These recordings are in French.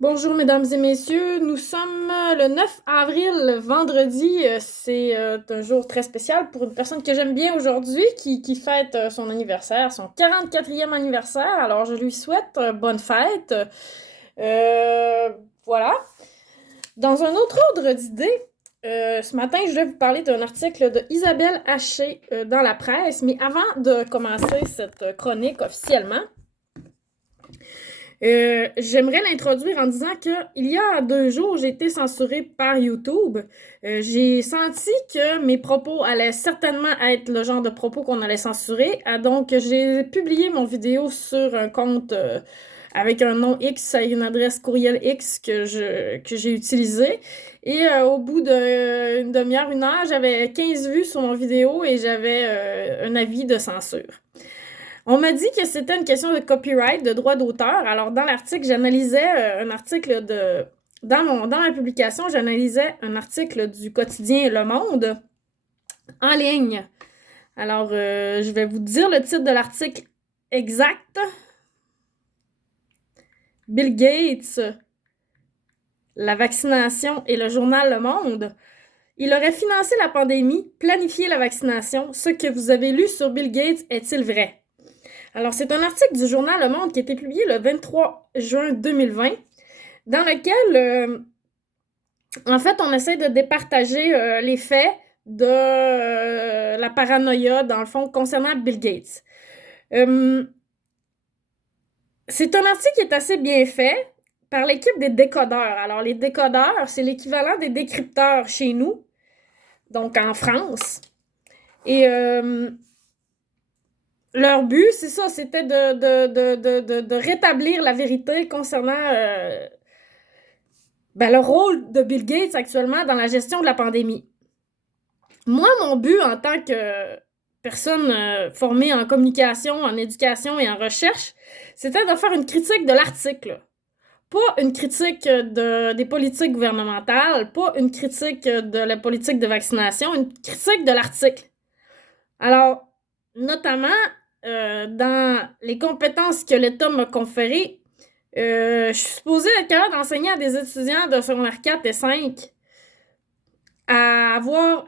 Bonjour mesdames et messieurs, nous sommes le 9 avril, vendredi. C'est un jour très spécial pour une personne que j'aime bien aujourd'hui qui fête son anniversaire, son 44e anniversaire. Alors je lui souhaite bonne fête. Euh, voilà. Dans un autre ordre d'idées, ce matin je vais vous parler d'un article de Isabelle Haché dans la presse. Mais avant de commencer cette chronique officiellement, j'aimerais l'introduire en disant que il y a 2 jours, j'ai été censurée par YouTube. J'ai senti que mes propos allaient certainement être le genre de propos qu'on allait censurer. Donc, j'ai publié mon vidéo sur un compte avec un nom X et une adresse courriel X que j'ai utilisé. Et au bout d'une demi-heure, 1 heure, j'avais 15 vues sur mon vidéo et j'avais un avis de censure. On m'a dit que c'était une question de copyright, de droit d'auteur. Alors, dans l'article, j'analysais un article de... Dans ma publication, j'analysais un article du quotidien Le Monde en ligne. Alors, je vais vous dire le titre de l'article exact. Bill Gates, la vaccination et le journal Le Monde. Il aurait financé la pandémie, planifié la vaccination. Ce que vous avez lu sur Bill Gates est-il vrai? Alors, c'est un article du journal Le Monde qui a été publié le 23 juin 2020, dans lequel, en fait, on essaie de départager les faits de la paranoïa, dans le fond, concernant Bill Gates. C'est un article qui est assez bien fait par l'équipe des décodeurs. Alors, les décodeurs, c'est l'équivalent des décrypteurs chez nous, donc en France. Et leur but, c'est ça, c'était de rétablir la vérité concernant le rôle de Bill Gates actuellement dans la gestion de la pandémie. Moi, mon but en tant que personne formée en communication, en éducation et en recherche, c'était de faire une critique de l'article. Pas une critique des politiques gouvernementales, pas une critique de la politique de vaccination, une critique de l'article. Alors, notamment, dans les compétences que l'État m'a conférées, je suis supposée être capable d'enseigner à des étudiants de secondaire 4 et 5 à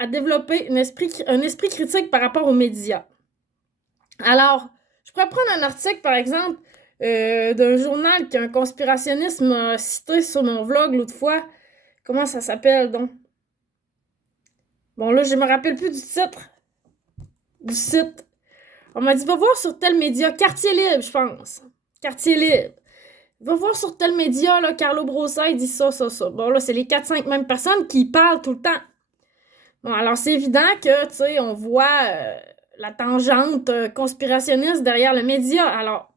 développer un esprit critique par rapport aux médias. Alors, je pourrais prendre un article, par exemple, d'un journal qu'un conspirationniste m'a cité sur mon vlog l'autre fois. Comment ça s'appelle, donc? Bon, là, je me rappelle plus du titre du site. On m'a dit, va voir sur tel média, Quartier Libre, je pense. Quartier Libre. Va voir sur tel média, là, Carlo Brossa, il dit ça, ça, ça. Bon, là, c'est les 4-5 mêmes personnes qui parlent tout le temps. Bon, alors c'est évident que, tu sais, on voit la tangente conspirationniste derrière le média. Alors,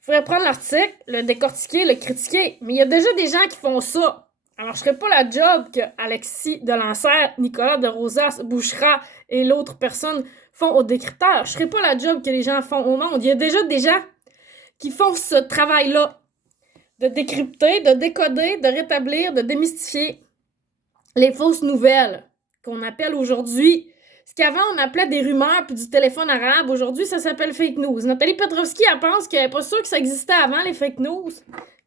il faudrait prendre l'article, le décortiquer, le critiquer. Mais il y a déjà des gens qui font ça. Alors, je ferais pas la job que Alexis Delancer, Nicolas de Rosas, Bouchera et l'autre personne font au décrypteur. Je ferais pas la job que les gens font au monde. Il y a déjà des gens qui font ce travail-là. De décrypter, de décoder, de rétablir, de démystifier les fausses nouvelles qu'on appelle aujourd'hui, ce qu'avant on appelait des rumeurs puis du téléphone arabe, aujourd'hui ça s'appelle fake news. Nathalie Petrovski, elle pense qu'elle n'est pas sûre que ça existait avant les fake news.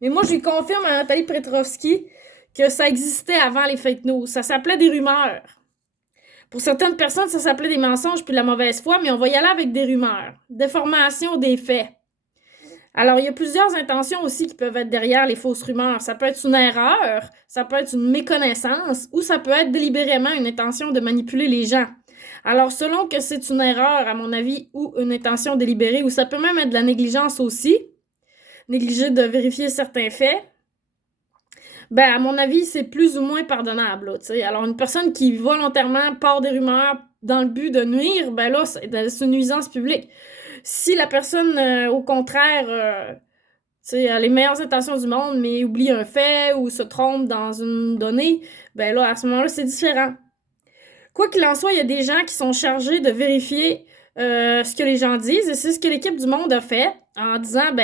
Mais moi je lui confirme à Nathalie Petrovski que ça existait avant les fake news. Ça s'appelait des rumeurs. Pour certaines personnes, ça s'appelait des mensonges puis de la mauvaise foi, mais on va y aller avec des rumeurs. Déformation des faits. Alors, il y a plusieurs intentions aussi qui peuvent être derrière les fausses rumeurs. Ça peut être une erreur, ça peut être une méconnaissance, ou ça peut être délibérément une intention de manipuler les gens. Alors, selon que c'est une erreur, à mon avis, ou une intention délibérée, ou ça peut même être de la négligence aussi, négliger de vérifier certains faits, à mon avis, c'est plus ou moins pardonnable. Là, alors, une personne qui volontairement part des rumeurs dans le but de nuire, là, c'est une nuisance publique. Si la personne, au contraire, a les meilleures intentions du monde, mais oublie un fait ou se trompe dans une donnée, là, à ce moment-là, c'est différent. Quoi qu'il en soit, il y a des gens qui sont chargés de vérifier ce que les gens disent, et c'est ce que l'équipe du Monde a fait en disant,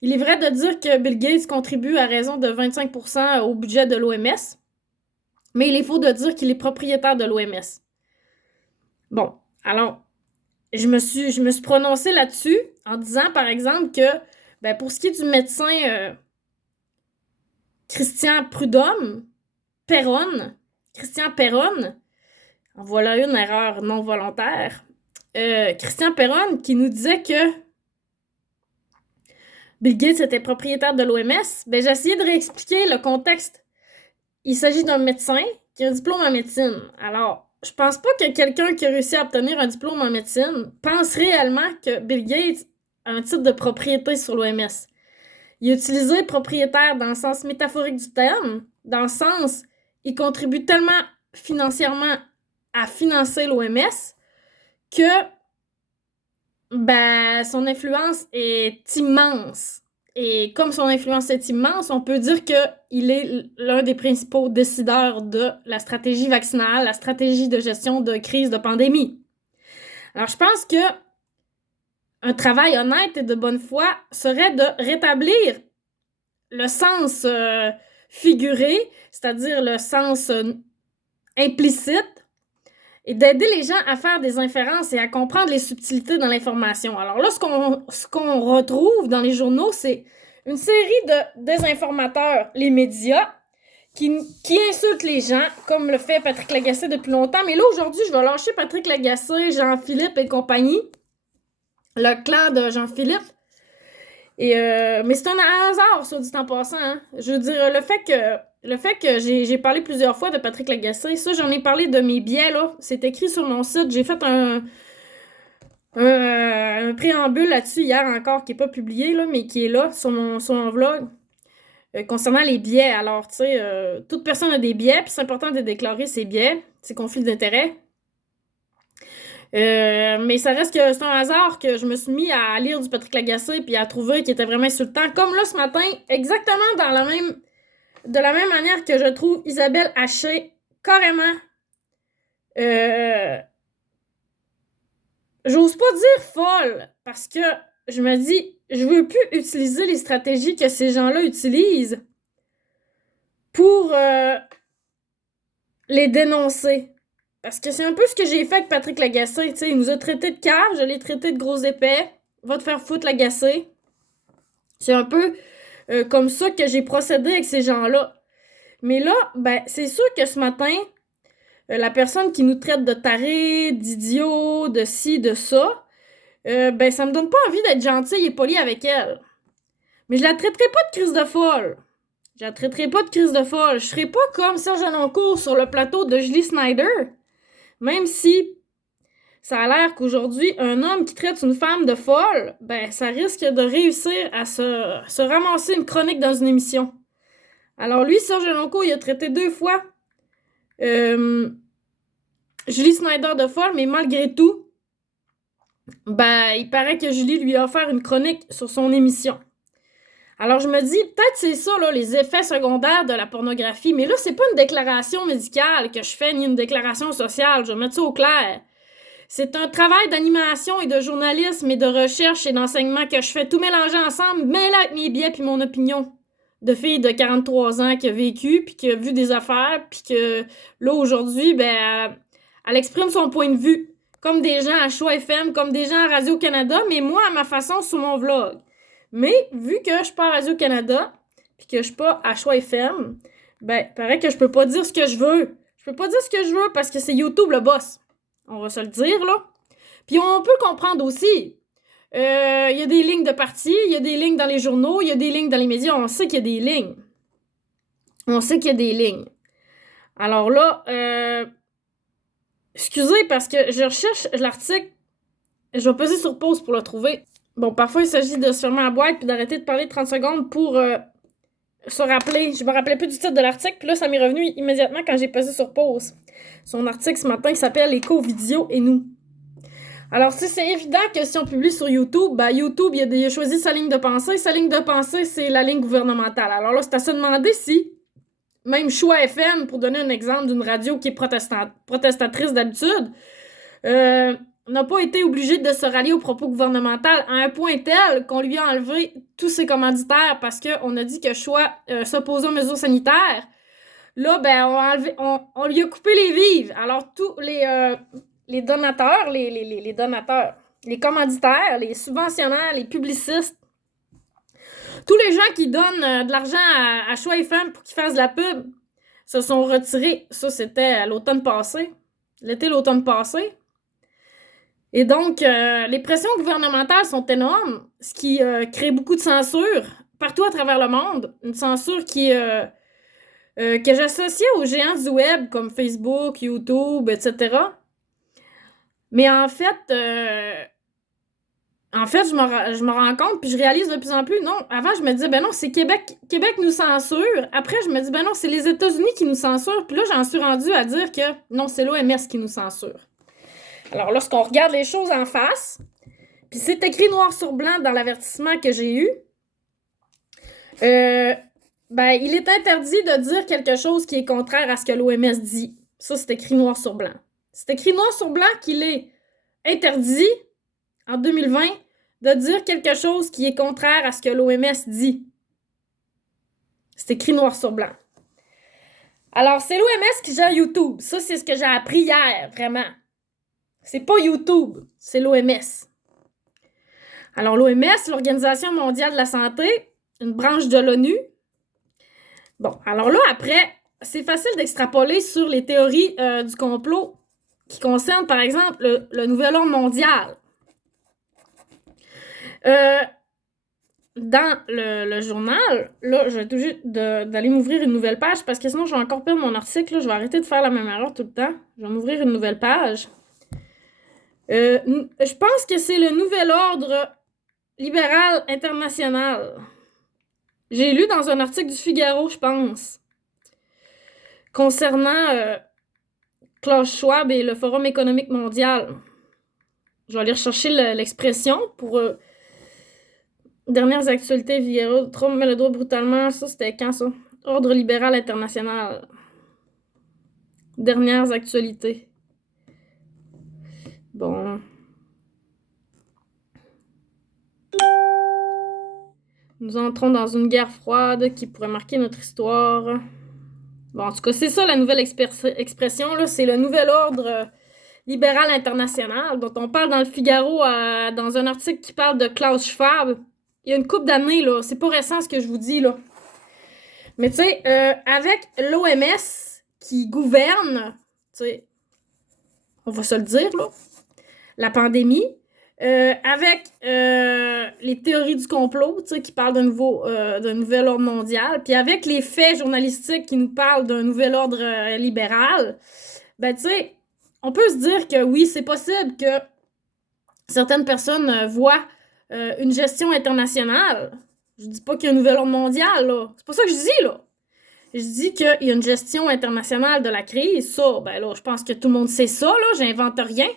il est vrai de dire que Bill Gates contribue à raison de 25% au budget de l'OMS, mais il est faux de dire qu'il est propriétaire de l'OMS. Bon, alors, je me suis prononcée là-dessus en disant, par exemple, que pour ce qui est du médecin Christian Prudhomme, Christian Perron, en voilà une erreur non volontaire, Christian Perron qui nous disait que Bill Gates était propriétaire de l'OMS, ben j'ai essayé de réexpliquer le contexte. Il s'agit d'un médecin qui a un diplôme en médecine. Alors, je pense pas que quelqu'un qui a réussi à obtenir un diplôme en médecine pense réellement que Bill Gates a un titre de propriété sur l'OMS. Il a utilisé propriétaire dans le sens métaphorique du terme, dans le sens, il contribue tellement financièrement à financer l'OMS que son influence est immense. Et comme son influence est immense, on peut dire qu'il est l'un des principaux décideurs de la stratégie vaccinale, la stratégie de gestion de crise de pandémie. Alors, je pense que un travail honnête et de bonne foi serait de rétablir le sens figuré, c'est-à-dire le sens implicite, et d'aider les gens à faire des inférences et à comprendre les subtilités dans l'information. Alors là, ce qu'on retrouve dans les journaux, c'est une série de désinformateurs, les médias, qui insultent les gens, comme le fait Patrick Lagacé depuis longtemps. Mais là, aujourd'hui, je vais lâcher Patrick Lagacé, Jean-Philippe et compagnie, le clan de Jean-Philippe. Mais c'est un hasard, soit dit en passant. Hein? Je veux dire, le fait que j'ai parlé plusieurs fois de Patrick Lagacé, ça, j'en ai parlé de mes biais, là. C'est écrit sur mon site. J'ai fait un préambule là-dessus hier encore, qui n'est pas publié, là, mais qui est là, sur mon vlog, concernant les biais. Alors, tu sais, toute personne a des biais, puis c'est important de déclarer ses biais, ses conflits d'intérêts. Mais ça reste que c'est un hasard que je me suis mis à lire du Patrick Lagacé puis à trouver qu'il était vraiment insultant. Comme là, ce matin, exactement de la même manière que je trouve Isabelle Haché carrément... j'ose pas dire folle, parce que je me dis, je veux plus utiliser les stratégies que ces gens-là utilisent pour les dénoncer. Parce que c'est un peu ce que j'ai fait avec Patrick Lagacé, tu sais, il nous a traité de cave, je l'ai traité de gros épais, va te faire foutre Lagacé. C'est un peu comme ça que j'ai procédé avec ces gens-là. Mais là, c'est sûr que ce matin, la personne qui nous traite de tarés, d'idiots, de ci, de ça, ça me donne pas envie d'être gentille et poli avec elle. Mais je la traiterai pas de crise de folle. Je serai pas comme Serge Anoncourt sur le plateau de Julie Snyder. Même si ça a l'air qu'aujourd'hui, un homme qui traite une femme de folle, ça risque de réussir à se ramasser une chronique dans une émission. Alors lui, Serge Anoncourt, il a traité 2 fois Julie Snyder de folle, mais malgré tout, il paraît que Julie lui a offert une chronique sur son émission. Alors je me dis, peut-être c'est ça, là, les effets secondaires de la pornographie, mais là, c'est pas une déclaration médicale que je fais, ni une déclaration sociale, je vais mettre ça au clair. C'est un travail d'animation et de journalisme et de recherche et d'enseignement que je fais tout mélanger ensemble, mais là avec mes biais puis mon opinion de fille de 43 ans qui a vécu, puis qui a vu des affaires, puis que là, aujourd'hui, elle exprime son point de vue, comme des gens à Choix FM, comme des gens à Radio-Canada, mais moi, à ma façon, sur mon vlog. Mais, vu que je suis pas à Radio-Canada, puis que je suis pas à Choix FM, paraît que je peux pas dire ce que je veux. Je peux pas dire ce que je veux parce que c'est YouTube le boss. On va se le dire, là. Puis on peut comprendre aussi. Il y a des lignes de parti, il y a des lignes dans les journaux, il y a des lignes dans les médias. On sait qu'il y a des lignes. Alors là, excusez, parce que je recherche l'article. Je vais peser sur pause pour le trouver. Bon, parfois, il s'agit de se fermer la boîte puis d'arrêter de parler 30 secondes pour se rappeler. Je me rappelais plus du titre de l'article, puis là, ça m'est revenu immédiatement quand j'ai pesé sur pause. Son article ce matin qui s'appelle « Éco-Vidéo et nous ». Alors, c'est évident que si on publie sur YouTube, YouTube, il a choisi sa ligne de pensée. Sa ligne de pensée, c'est la ligne gouvernementale. Alors là, c'est à se demander si, même Choix FM, pour donner un exemple d'une radio qui est protestatrice d'habitude, n'a pas été obligé de se rallier aux propos gouvernementaux à un point tel qu'on lui a enlevé tous ses commanditaires parce qu'on a dit que Choix s'opposait aux mesures sanitaires. Là, on lui a coupé les vives. Alors, tous les donateurs, les commanditaires, les subventionnaires, les publicistes, tous les gens qui donnent de l'argent à Choix FM pour qu'ils fassent de la pub se sont retirés. Ça, c'était à l'automne passé. L'automne passé. Et donc, les pressions gouvernementales sont énormes, ce qui crée beaucoup de censure partout à travers le monde. Une censure que j'associais aux géants du web comme Facebook, YouTube, etc. Mais en fait, je me rends compte, puis je réalise de plus en plus, non, avant, je me disais, ben non, c'est Québec nous censure. Après, je me dis, ben non, c'est les États-Unis qui nous censurent. Puis là, j'en suis rendue à dire que non, c'est l'OMS qui nous censure. Alors, lorsqu'on regarde les choses en face, puis c'est écrit noir sur blanc dans l'avertissement que j'ai eu, ben, il est interdit de dire quelque chose qui est contraire à ce que l'OMS dit. Ça, c'est écrit noir sur blanc. C'est écrit noir sur blanc qu'il est interdit, en 2020, de dire quelque chose qui est contraire à ce que l'OMS dit. C'est écrit noir sur blanc. Alors, c'est l'OMS qui gère YouTube. Ça, c'est ce que j'ai appris hier, vraiment. C'est pas YouTube, c'est l'OMS. Alors, l'OMS, l'Organisation mondiale de la santé, une branche de l'ONU. Bon, alors là, après, c'est facile d'extrapoler sur les théories du complot qui concernent, par exemple, le nouvel ordre mondial. Dans le journal, là, je vais tout juste d'aller m'ouvrir une nouvelle page parce que sinon, je vais encore perdre mon article. Là, je vais arrêter de faire la même erreur tout le temps. Je vais m'ouvrir une nouvelle page. Je pense que c'est le nouvel ordre libéral international. J'ai lu dans un article du Figaro, je pense, concernant Klaus Schwab et le Forum économique mondial. Je vais aller rechercher l'expression pour dernières actualités. Figaro, Trump met le doigt brutalement. Ça, c'était quand, ça? Ordre libéral international. Dernières actualités. Bon. Nous entrons dans une guerre froide qui pourrait marquer notre histoire. Bon, en tout cas, c'est ça la nouvelle expression, là. C'est le nouvel ordre libéral international dont on parle dans le Figaro dans un article qui parle de Klaus Schwab. Il y a une couple d'années, là. C'est pas récent ce que je vous dis, là. Mais tu sais, avec l'OMS qui gouverne, tu sais, on va se le dire, là, la pandémie, avec les théories du complot, tu sais, qui parlent d'un nouvel ordre mondial, puis avec les faits journalistiques qui nous parlent d'un nouvel ordre libéral, ben, tu sais, on peut se dire que oui, c'est possible que certaines personnes voient une gestion internationale. Je dis pas qu'il y a un nouvel ordre mondial, là. C'est pas ça que je dis, là. Je dis qu'il y a une gestion internationale de la crise. Ça, ben là, je pense que tout le monde sait ça, là. J'invente rien.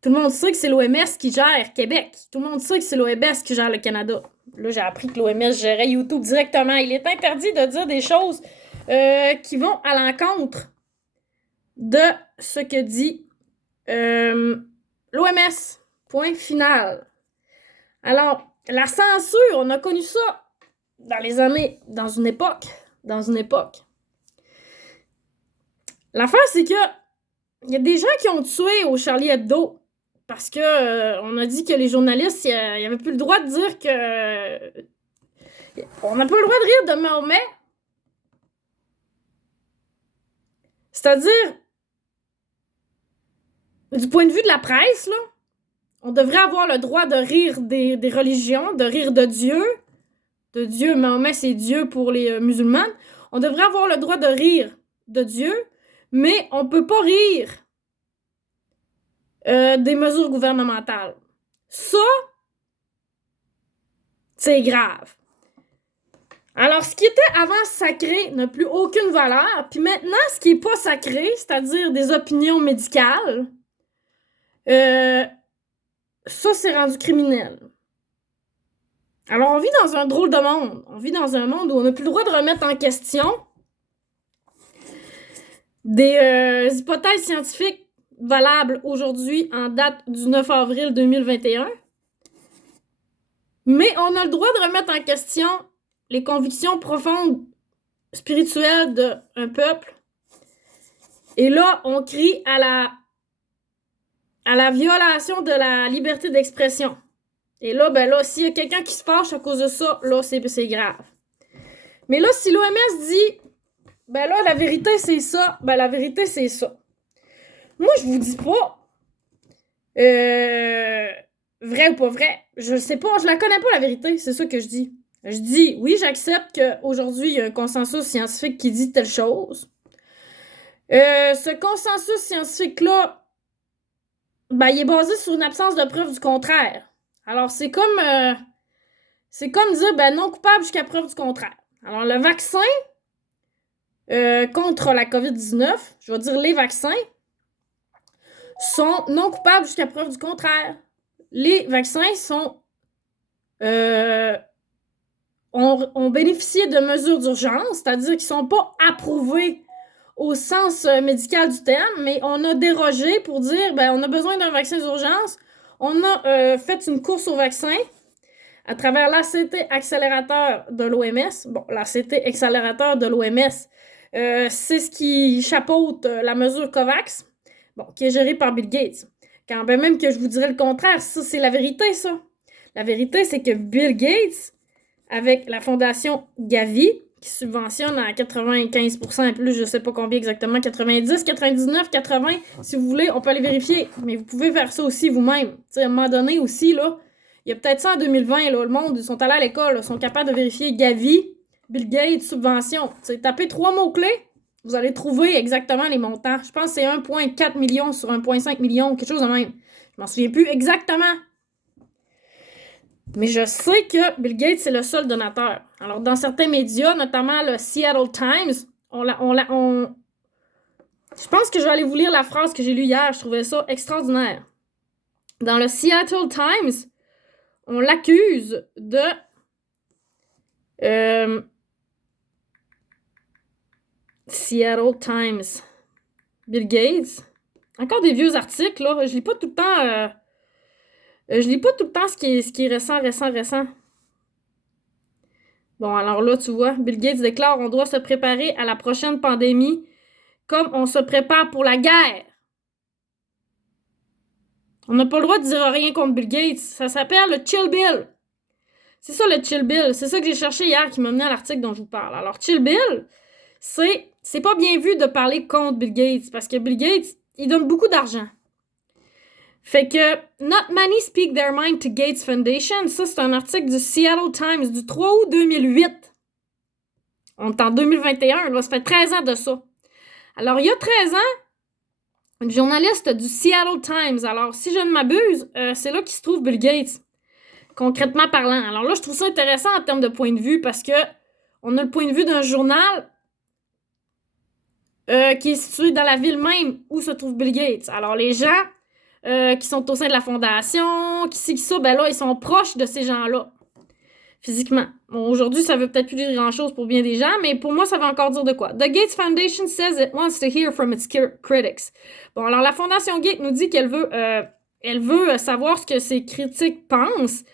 Tout le monde sait que c'est l'OMS qui gère Québec. Tout le monde sait que c'est l'OMS qui gère le Canada. Là, j'ai appris que l'OMS gérait YouTube directement. Il est interdit de dire des choses qui vont à l'encontre de ce que dit l'OMS. Point final. Alors, la censure, on a connu ça dans une époque. L'affaire, c'est que il y a des gens qui ont tué au Charlie Hebdo parce que on a dit que les journalistes, il n'y avait plus le droit de dire que... On n'a pas le droit de rire de Mahomet. C'est-à-dire, du point de vue de la presse, là, on devrait avoir le droit de rire des religions, de rire de Dieu. De Dieu, Mahomet, c'est Dieu pour les musulmans. On devrait avoir le droit de rire de Dieu, mais on peut pas rire des mesures gouvernementales. Ça, c'est grave. Alors, ce qui était avant sacré n'a plus aucune valeur, puis maintenant, ce qui est pas sacré, c'est-à-dire des opinions médicales, ça, c'est rendu criminel. Alors, on vit dans un drôle de monde. On vit dans un monde où on n'a plus le droit de remettre en question des hypothèses scientifiques valables aujourd'hui en date du 9 avril 2021. Mais on a le droit de remettre en question les convictions profondes spirituelles d'un peuple. Et là, on crie à la violation de la liberté d'expression. Et là, ben là, s'il y a quelqu'un qui se fâche à cause de ça, là, c'est grave. Mais là, si l'OMS dit, ben là, la vérité, c'est ça, ben la vérité, c'est ça. Moi, je vous dis pas vrai ou pas vrai. Je sais pas, je la connais pas, la vérité, c'est ça que je dis. Je dis, oui, j'accepte qu'aujourd'hui, il y a un consensus scientifique qui dit telle chose. Ce consensus scientifique-là, ben, il est basé sur une absence de preuve du contraire. Alors, c'est comme dire, ben, non coupable jusqu'à preuve du contraire. Alors, le vaccin contre la COVID-19, je vais dire les vaccins, sont non coupables jusqu'à preuve du contraire. Les vaccins ont bénéficié de mesures d'urgence, c'est-à-dire qu'ils ne sont pas approuvés au sens médical du terme, mais on a dérogé pour dire, ben, on a besoin d'un vaccin d'urgence. On a fait une course au vaccin à travers l'ACT accélérateur de l'OMS. Bon, l'ACT accélérateur de l'OMS, c'est ce qui chapeaute la mesure COVAX, bon, qui est gérée par Bill Gates. Quand ben même que je vous dirais le contraire, ça, c'est la vérité, ça. La vérité, c'est que Bill Gates, avec la fondation Gavi, qui subventionne à 95% et plus, je sais pas combien exactement, 90, 99, 80, si vous voulez, on peut aller vérifier, mais vous pouvez faire ça aussi vous-même. T'sais, à un moment donné aussi, là, il y a peut-être ça en 2020, là, le monde, ils sont allés à l'école, là, sont capables de vérifier Gavi, Bill Gates, subvention. T'sais, tapez 3 mots-clés, vous allez trouver exactement les montants. Je pense que c'est 1,4 million sur 1,5 million, quelque chose de même. Je m'en souviens plus exactement. Mais je sais que Bill Gates, c'est le seul donateur. Alors, dans certains médias, notamment le Seattle Times, je pense que je vais aller vous lire la phrase que j'ai lue hier. Je trouvais ça extraordinaire. Dans le Seattle Times, on l'accuse de... Seattle Times. Bill Gates. Encore des vieux articles, là. Je lis pas tout le temps... je lis pas tout le temps ce qui est récent. Bon, alors là, tu vois, Bill Gates déclare on doit se préparer à la prochaine pandémie comme on se prépare pour la guerre. On n'a pas le droit de dire rien contre Bill Gates. Ça s'appelle le Chill Bill. C'est ça, le Chill Bill. C'est ça que j'ai cherché hier qui m'a mené à l'article dont je vous parle. Alors, Chill Bill, c'est pas bien vu de parler contre Bill Gates parce que Bill Gates, il donne beaucoup d'argent. Fait que Not Many Speak Their Mind to Gates Foundation, ça c'est un article du Seattle Times du 3 août 2008. On est en 2021, là, ça fait 13 ans de ça. Alors, il y a 13 ans, une journaliste du Seattle Times, alors si je ne m'abuse, c'est là qu'il se trouve Bill Gates, concrètement parlant. Alors là, je trouve ça intéressant en termes de point de vue parce que on a le point de vue d'un journal qui est situé dans la ville même où se trouve Bill Gates. Alors, les gens qui sont au sein de la fondation, qui ça, ben là, ils sont proches de ces gens-là, physiquement. Bon, aujourd'hui, ça veut peut-être plus dire grand-chose pour bien des gens, mais pour moi, ça veut encore dire de quoi. The Gates Foundation says it wants to hear from its critics. Bon, alors la Fondation Gates nous dit qu'elle veut savoir ce que ses critiques pensent.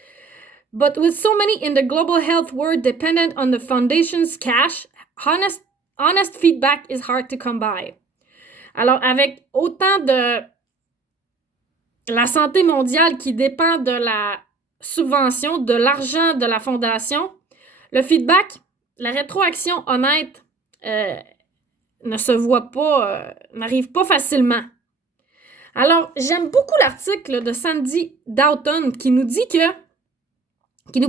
But with so many in the global health world dependent on the foundation's cash, honest feedback is hard to come by. Alors, avec autant de la santé mondiale qui dépend de la subvention, de l'argent de la fondation, le feedback, la rétroaction honnête ne se voit pas, n'arrive pas facilement. Alors, j'aime beaucoup l'article de Sandy Doughton qui nous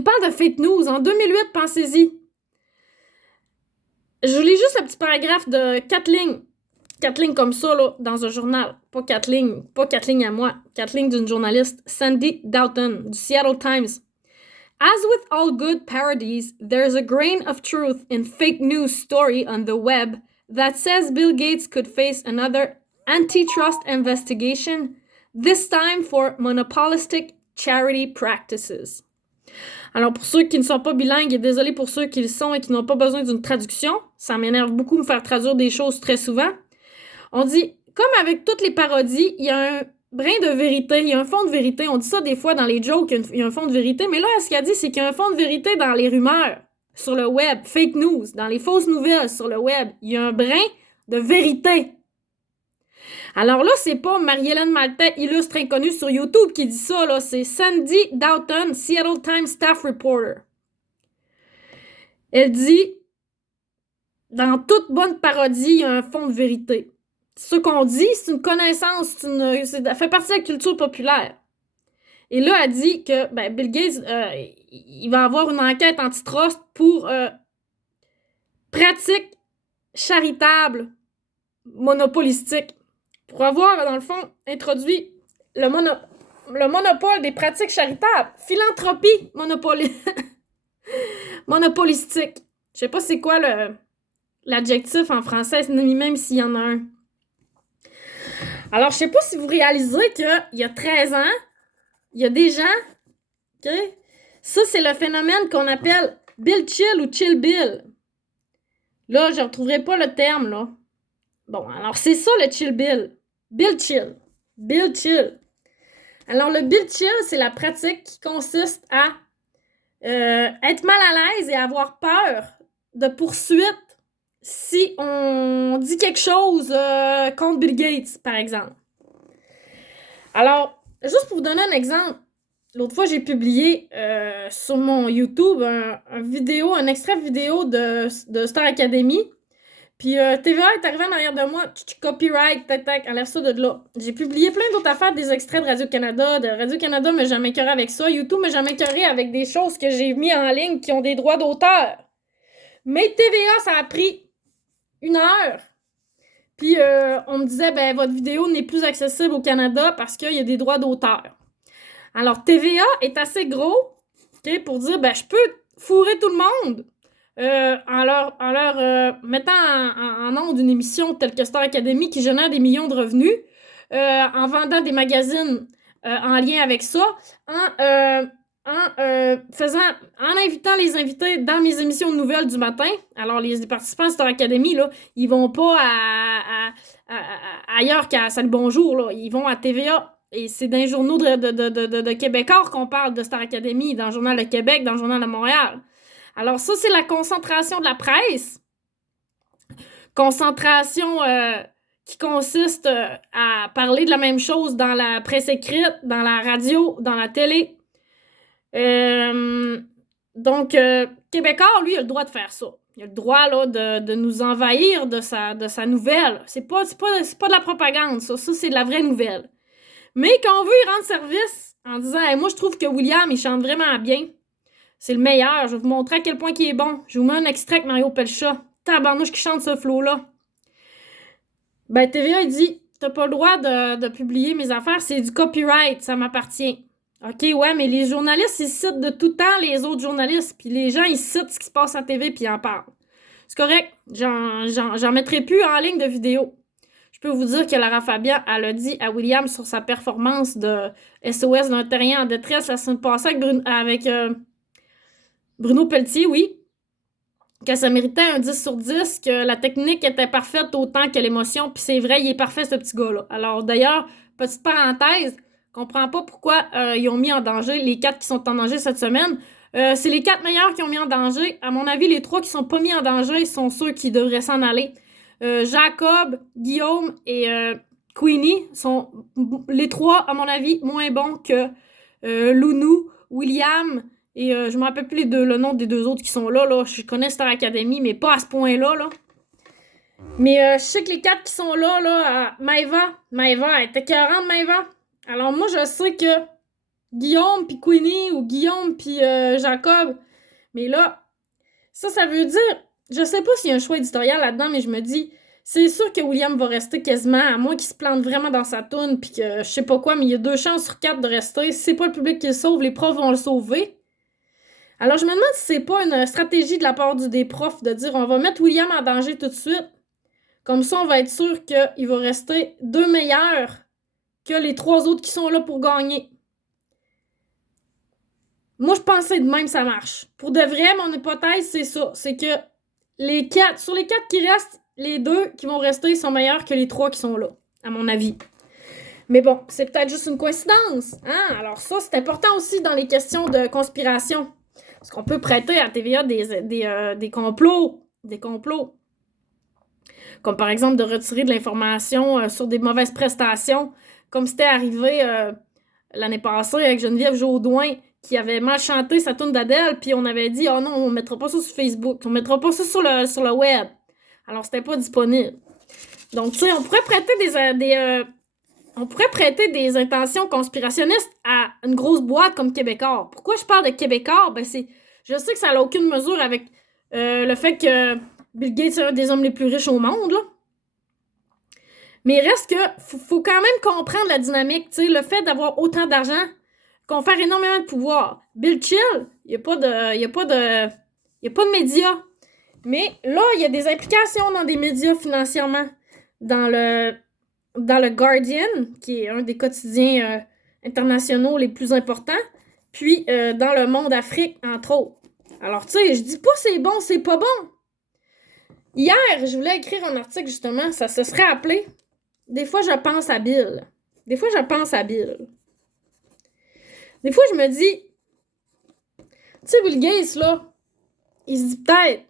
parle de fake news. En 2008, pensez-y. Je vous lis juste le petit paragraphe de 4 lignes. 4 lignes comme ça, là, dans un journal. Pas 4 lignes à moi. 4 lignes d'une journaliste, Sandy Doughton, du Seattle Times. As with all good parodies, there's a grain of truth in fake news story on the web that says Bill Gates could face another antitrust investigation, this time for monopolistic charity practices. Alors, pour ceux qui ne sont pas bilingues, et désolé pour ceux qui le sont et qui n'ont pas besoin d'une traduction, ça m'énerve beaucoup de me faire traduire des choses très souvent. On dit, comme avec toutes les parodies, il y a un brin de vérité, il y a un fond de vérité. On dit ça des fois dans les jokes, il y a un fond de vérité. Mais là, ce qu'elle dit, c'est qu'il y a un fond de vérité dans les rumeurs sur le web, fake news, dans les fausses nouvelles sur le web. Il y a un brin de vérité. Alors là, c'est pas Marie-Hélène Maltais, illustre inconnue sur YouTube, qui dit ça, là. C'est Sandy Doughton, Seattle Times staff reporter. Elle dit, dans toute bonne parodie, il y a un fond de vérité. Ce qu'on dit, c'est une connaissance, ça fait partie de la culture populaire. Et là, elle dit que Bill Gates, il va avoir une enquête antitrust pour pratique charitable monopolistique. Pour avoir, dans le fond, introduit le monopole des pratiques charitables. Philanthropie monopolistique. Je sais pas c'est quoi l'adjectif en français, ni même s'il y en a un. Alors, je sais pas si vous réalisez qu'il y a 13 ans, il y a des gens, OK? Ça, c'est le phénomène qu'on appelle Bill Chill ou Chill Bill. Là, je ne retrouverai pas le terme, là. Bon, alors c'est ça le Chill Bill. Bill Chill. Bill Chill. Alors, le Bill Chill, c'est la pratique qui consiste à être mal à l'aise et avoir peur de poursuite si on dit quelque chose contre Bill Gates, par exemple. Alors, juste pour vous donner un exemple, l'autre fois, j'ai publié sur mon YouTube un extrait vidéo de Star Academy. Puis TVA est arrivé en arrière de moi, copyright, tac, enlève ça de là. J'ai publié plein d'autres affaires, des extraits de Radio-Canada. De Radio-Canada m'a jamais écœuré avec ça. YouTube m'a jamais écœuré avec des choses que j'ai mis en ligne qui ont des droits d'auteur. Mais TVA, ça a pris 1 heure. Puis on me disait, votre vidéo n'est plus accessible au Canada parce qu'il y a des droits d'auteur. Alors, TVA est assez gros, okay, pour dire, je peux fourrer tout le monde en leur mettant en onde une émission telle que Star Academy qui génère des millions de revenus, en vendant des magazines en lien avec ça, en invitant les invités dans mes émissions de nouvelles du matin. Alors, les participants à Star Academy, là, ils vont pas ailleurs qu'à Salut Bonjour, là. Ils vont à TVA. Et c'est dans les journaux de Québécois qu'on parle de Star Academy, dans le Journal de Québec, dans le Journal de Montréal. Alors ça, c'est la concentration de la presse. Concentration qui consiste à parler de la même chose dans la presse écrite, dans la radio, dans la télé. Donc, Québécois, lui, il a le droit de faire ça. Il a le droit là, de nous envahir de sa nouvelle. C'est pas de la propagande, ça. Ça, c'est de la vraie nouvelle. Mais quand on veut y rendre service en disant hey, « Moi, je trouve que William, il chante vraiment bien. C'est le meilleur. Je vais vous montrer à quel point il est bon. Je vous mets un extrait avec Mario Pelcha. Tabarnouche qui chante ce flow-là. » TVA, il dit « T'as pas le droit de publier mes affaires. C'est du copyright. Ça m'appartient. » OK, ouais, mais les journalistes, ils citent de tout temps les autres journalistes. Puis les gens, ils citent ce qui se passe à TV puis ils en parlent. C'est correct. J'en mettrai plus en ligne de vidéo. Je peux vous dire que Lara Fabian, elle a dit à William sur sa performance de SOS d'un terrien en détresse la semaine passée avec Bruno Pelletier, oui, que ça méritait un 10 sur 10, que la technique était parfaite autant que l'émotion, puis c'est vrai, il est parfait ce petit gars-là. Alors d'ailleurs, petite parenthèse, je comprends pas pourquoi ils ont mis en danger les 4 qui sont en danger cette semaine. C'est les 4 meilleurs qui ont mis en danger. À mon avis, les 3 qui sont pas mis en danger sont ceux qui devraient s'en aller. Jacob, Guillaume et Queenie sont les 3, à mon avis, moins bons que Lounou, William et je me rappelle plus le nom des 2 autres qui sont là. Je connais Star Academy, mais pas à ce point-là. Là. Mais je sais que les 4 qui sont là, Maëva, elle était 40, Maëva. Alors moi, je sais que Guillaume puis Queenie ou Guillaume puis Jacob, mais là, ça veut dire, je sais pas s'il y a un choix éditorial là-dedans, mais je me dis, c'est sûr que William va rester quasiment, à moins qu'il se plante vraiment dans sa toune, puis que je sais pas quoi, mais il y a 2 chances sur 4 de rester. Si c'est pas le public qui le sauve, les profs vont le sauver. Alors je me demande si c'est pas une stratégie de la part des profs de dire, on va mettre William en danger tout de suite. Comme ça, on va être sûr qu'il va rester 2 meilleurs que les 3 autres qui sont là pour gagner. Moi, je pensais de même ça marche. Pour de vrai, mon hypothèse, c'est ça. C'est que sur les 4 qui restent, les 2 qui vont rester sont meilleurs que les 3 qui sont là, à mon avis. Mais bon, c'est peut-être juste une coïncidence. Hein? Alors ça, c'est important aussi dans les questions de conspiration. Parce qu'on peut prêter à TVA des complots. Des complots. Comme par exemple de retirer de l'information sur des mauvaises prestations, comme c'était arrivé l'année passée avec Geneviève Jaudoin, qui avait mal chanté sa tune d'Adèle, puis on avait dit « Oh non, on mettra pas ça sur Facebook, on mettra pas ça sur le web. » Alors, c'était pas disponible. Donc, tu sais, on pourrait prêter des intentions conspirationnistes à une grosse boîte comme Québécois. Pourquoi je parle de Québécois? Ben, je sais que ça n'a aucune mesure avec le fait que Bill Gates est un des hommes les plus riches au monde, là. Mais il reste que faut quand même comprendre la dynamique, tu sais, le fait d'avoir autant d'argent, confère énormément de pouvoir. Bill Chill, il n'y a pas de médias. Mais là, il y a des implications dans des médias financièrement. Dans le Guardian, qui est un des quotidiens internationaux les plus importants, puis dans le Monde Afrique, entre autres. Alors, tu sais, je dis pas c'est bon, c'est pas bon. Hier, je voulais écrire un article, justement, ça se serait appelé « Des fois, je pense à Bill ». Des fois, je pense à Bill. Des fois, je me dis, tu sais, Bill Gates, là, il se dit peut-être,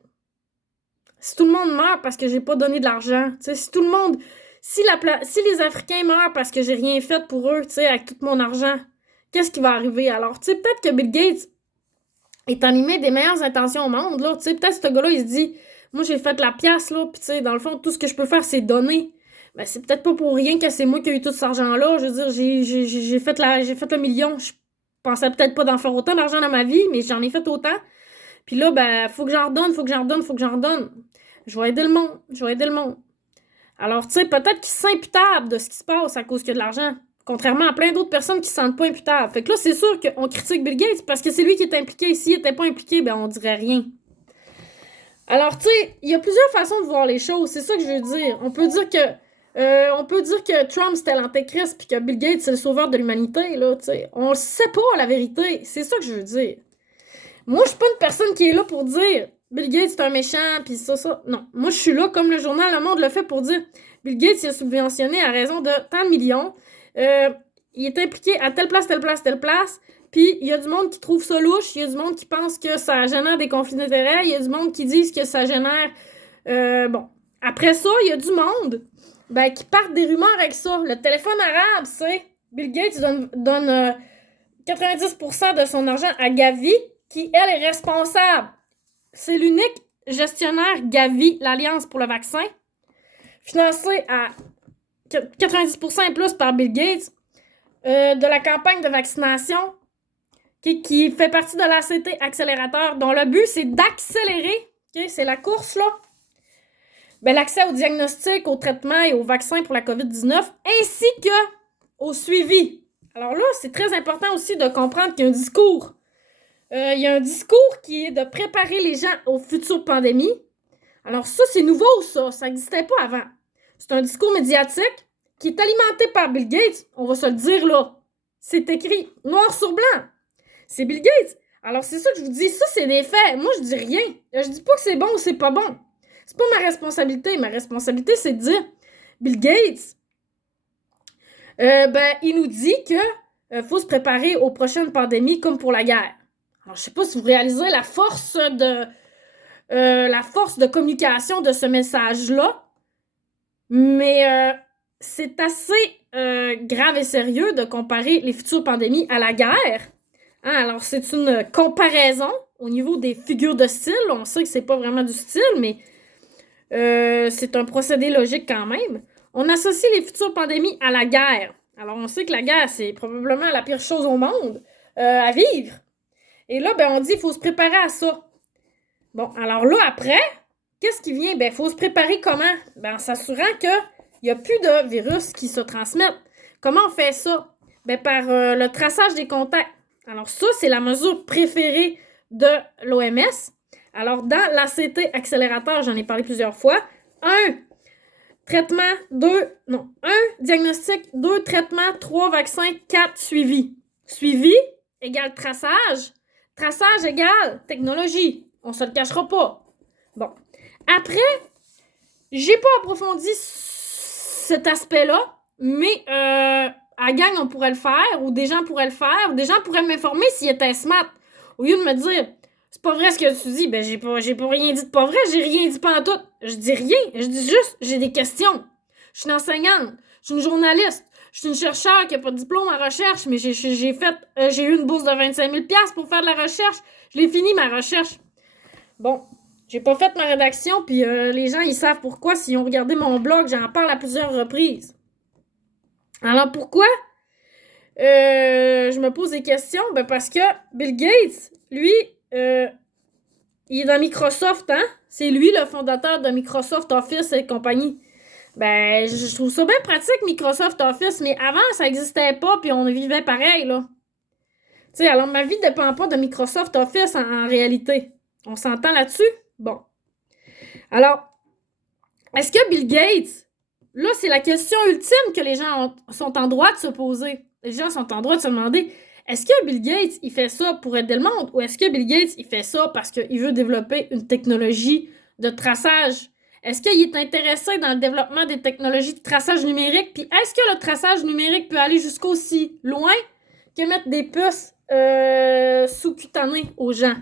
si tout le monde meurt parce que j'ai pas donné de l'argent, tu sais, si tout le monde, si les Africains meurent parce que j'ai rien fait pour eux, tu sais, avec tout mon argent, qu'est-ce qui va arriver? Alors, tu sais, peut-être que Bill Gates est animé des meilleures intentions au monde, là, tu sais, peut-être ce gars-là, il se dit, moi, j'ai fait la pièce, là, pis tu sais, dans le fond, tout ce que je peux faire, c'est donner. Ben, c'est peut-être pas pour rien que c'est moi qui ai eu tout cet argent-là, je veux dire, j'ai fait le million, je pensais peut-être pas d'en faire autant d'argent dans ma vie, mais j'en ai fait autant. Puis là, ben, faut que j'en redonne. Je vais aider le monde. Alors, tu sais, peut-être qu'ils sont imputables de ce qui se passe à cause qu'il y a de l'argent. Contrairement à plein d'autres personnes qui se sentent pas imputables. Fait que là, c'est sûr qu'on critique Bill Gates parce que c'est lui qui est impliqué. S'il était pas impliqué, ben, on dirait rien. Alors, tu sais, il y a plusieurs façons de voir les choses. C'est ça que je veux dire. On peut dire que Trump, c'était l'antéchrist puis que Bill Gates, c'est le sauveur de l'humanité, là, tu sais. On le sait pas, la vérité. C'est ça que je veux dire. Moi, je suis pas une personne qui est là pour dire Bill Gates, c'est un méchant, pis ça. Non. Moi, je suis là, comme le journal Le Monde le fait, pour dire Bill Gates, il a subventionné à raison de tant de millions. Il est impliqué à telle place, puis il y a du monde qui trouve ça louche, il y a du monde qui pense que ça génère des conflits d'intérêts, il y a du monde qui dit que ça génère... bon. Après ça, il y a du monde qui part des rumeurs avec ça. Le téléphone arabe, c'est... Bill Gates donne 90% de son argent à Gavi, qui, elle, est responsable. C'est l'unique gestionnaire Gavi, l'Alliance pour le vaccin, financée à 90% et plus par Bill Gates, de la campagne de vaccination qui fait partie de l'ACT Accélérateur, dont le but, c'est d'accélérer, c'est la course, là, l'accès au diagnostic, au traitement et au vaccin pour la COVID-19, ainsi que au suivi. Alors là, c'est très important aussi de comprendre qu'il y a un discours. Il y a un discours qui est de préparer les gens aux futures pandémies. Alors ça, c'est nouveau, ça. Ça n'existait pas avant. C'est un discours médiatique qui est alimenté par Bill Gates. On va se le dire, là. C'est écrit noir sur blanc. C'est Bill Gates. Alors, c'est ça que je vous dis. Ça, c'est des faits. Moi, je dis rien. Je dis pas que c'est bon ou c'est pas bon. C'est pas ma responsabilité. Ma responsabilité, c'est de dire Bill Gates, il nous dit que faut se préparer aux prochaines pandémies comme pour la guerre. Alors, je sais pas si vous réalisez la force de communication de ce message-là, mais c'est assez grave et sérieux de comparer les futures pandémies à la guerre. Hein? Alors, c'est une comparaison au niveau des figures de style. On sait que c'est pas vraiment du style, mais c'est un procédé logique quand même. On associe les futures pandémies à la guerre. Alors, on sait que la guerre, c'est probablement la pire chose au monde à vivre. Et là, on dit qu'il faut se préparer à ça. Bon, alors là, après, qu'est-ce qui vient? Il faut se préparer comment? En s'assurant qu'il n'y a plus de virus qui se transmettent. Comment on fait ça? Par le traçage des contacts. Alors ça, c'est la mesure préférée de l'OMS. Alors, dans l'ACT Accélérateur, j'en ai parlé plusieurs fois. 1 diagnostic, 2 traitements, 3 vaccins, 4 suivi. Suivi égale traçage. Traçage égale technologie. On se le cachera pas. Bon. Après, j'ai pas approfondi cet aspect-là, mais à la gang, on pourrait le faire, ou des gens pourraient le faire, ou des gens pourraient m'informer s'ils étaient smart. Au lieu de me dire, C'est pas vrai ce que tu dis. Ben, j'ai pas rien dit de pas vrai. J'ai rien dit pantoute. Je dis rien. Je dis juste, j'ai des questions. Je suis une enseignante. Je suis une journaliste. Je suis une chercheure qui a pas de diplôme en recherche, mais j'ai eu une bourse de 25 000 $ pour faire de la recherche. Je l'ai fini, ma recherche. Bon, j'ai pas fait ma rédaction, puis les gens, ils savent pourquoi. S'ils ont regardé mon blog, j'en parle à plusieurs reprises. Alors, pourquoi je me pose des questions? Ben, parce que Bill Gates, lui, il est dans Microsoft, hein? C'est lui le fondateur de Microsoft Office et compagnie. Ben, je trouve ça bien pratique, Microsoft Office, mais avant, ça n'existait pas, puis on vivait pareil, là. Tu sais, alors ma vie ne dépend pas de Microsoft Office en réalité. On s'entend là-dessus? Bon. Alors, est-ce que Bill Gates, là, c'est la question ultime que les gens sont en droit de se poser. Les gens sont en droit de se demander, est-ce que Bill Gates, il fait ça pour aider le monde, ou est-ce que Bill Gates, il fait ça parce qu'il veut développer une technologie de traçage? Est-ce qu'il est intéressé dans le développement des technologies de traçage numérique? Puis est-ce que le traçage numérique peut aller jusqu'aussi loin que mettre des puces sous-cutanées aux gens?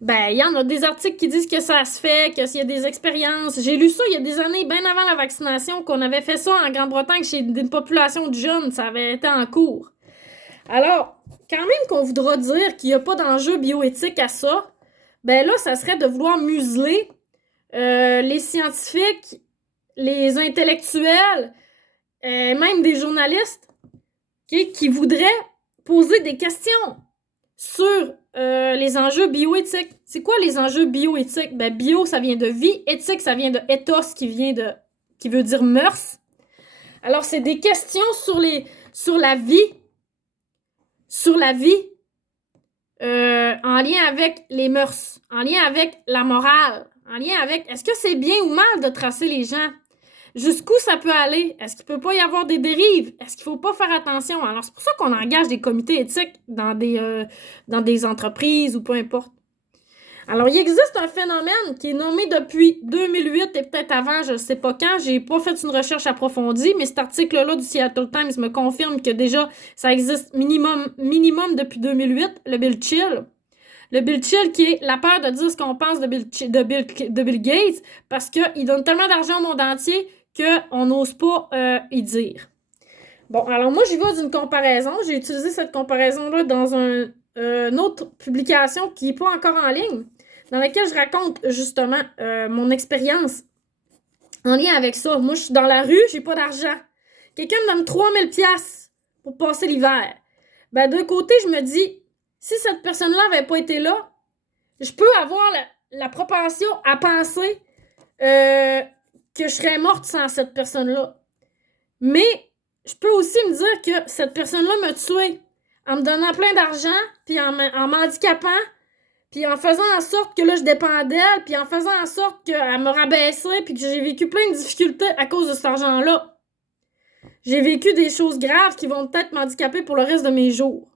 Ben, il y en a des articles qui disent que ça se fait, qu'il y a des expériences. J'ai lu ça il y a des années, bien avant la vaccination, qu'on avait fait ça en Grande-Bretagne chez une population de jeunes. Ça avait été en cours. Alors, quand même qu'on voudra dire qu'il n'y a pas d'enjeu bioéthique à ça, ben là, ça serait de vouloir museler les scientifiques, les intellectuels, même des journalistes qui voudraient poser des questions sur les enjeux bioéthiques. C'est quoi les enjeux bioéthiques? Ben, bio, ça vient de vie. Éthique, ça vient de ethos, qui veut dire mœurs. Alors, c'est des questions sur la vie, en lien avec les mœurs, en lien avec la morale, en lien avec est-ce que c'est bien ou mal de tracer les gens? Jusqu'où ça peut aller? Est-ce qu'il peut pas y avoir des dérives? Est-ce qu'il faut pas faire attention? Alors, c'est pour ça qu'on engage des comités éthiques dans des entreprises ou peu importe. Alors, il existe un phénomène qui est nommé depuis 2008 et peut-être avant, je ne sais pas quand. J'ai pas fait une recherche approfondie, mais cet article-là du Seattle Times me confirme que déjà, ça existe minimum depuis 2008, le Bill Chill. Le Bill Chill qui est la peur de dire ce qu'on pense de Bill Gates parce qu'il donne tellement d'argent au monde entier qu'on n'ose pas y dire. Bon, alors moi, j'y vais d'une comparaison. J'ai utilisé cette comparaison-là dans une autre publication qui n'est pas encore en ligne, dans laquelle je raconte justement mon expérience en lien avec ça. Moi, je suis dans la rue, j'ai pas d'argent. Quelqu'un me donne 3000 $ pour passer l'hiver. Ben, d'un côté, je me dis, si cette personne-là n'avait pas été là, je peux avoir la propension à penser que je serais morte sans cette personne-là. Mais je peux aussi me dire que cette personne-là m'a tuée en me donnant plein d'argent, puis en m'handicapant, puis en faisant en sorte que là, je dépends d'elle, puis en faisant en sorte qu'elle me rabaissait, puis que j'ai vécu plein de difficultés à cause de cet argent-là. J'ai vécu des choses graves qui vont peut-être m'handicaper pour le reste de mes jours.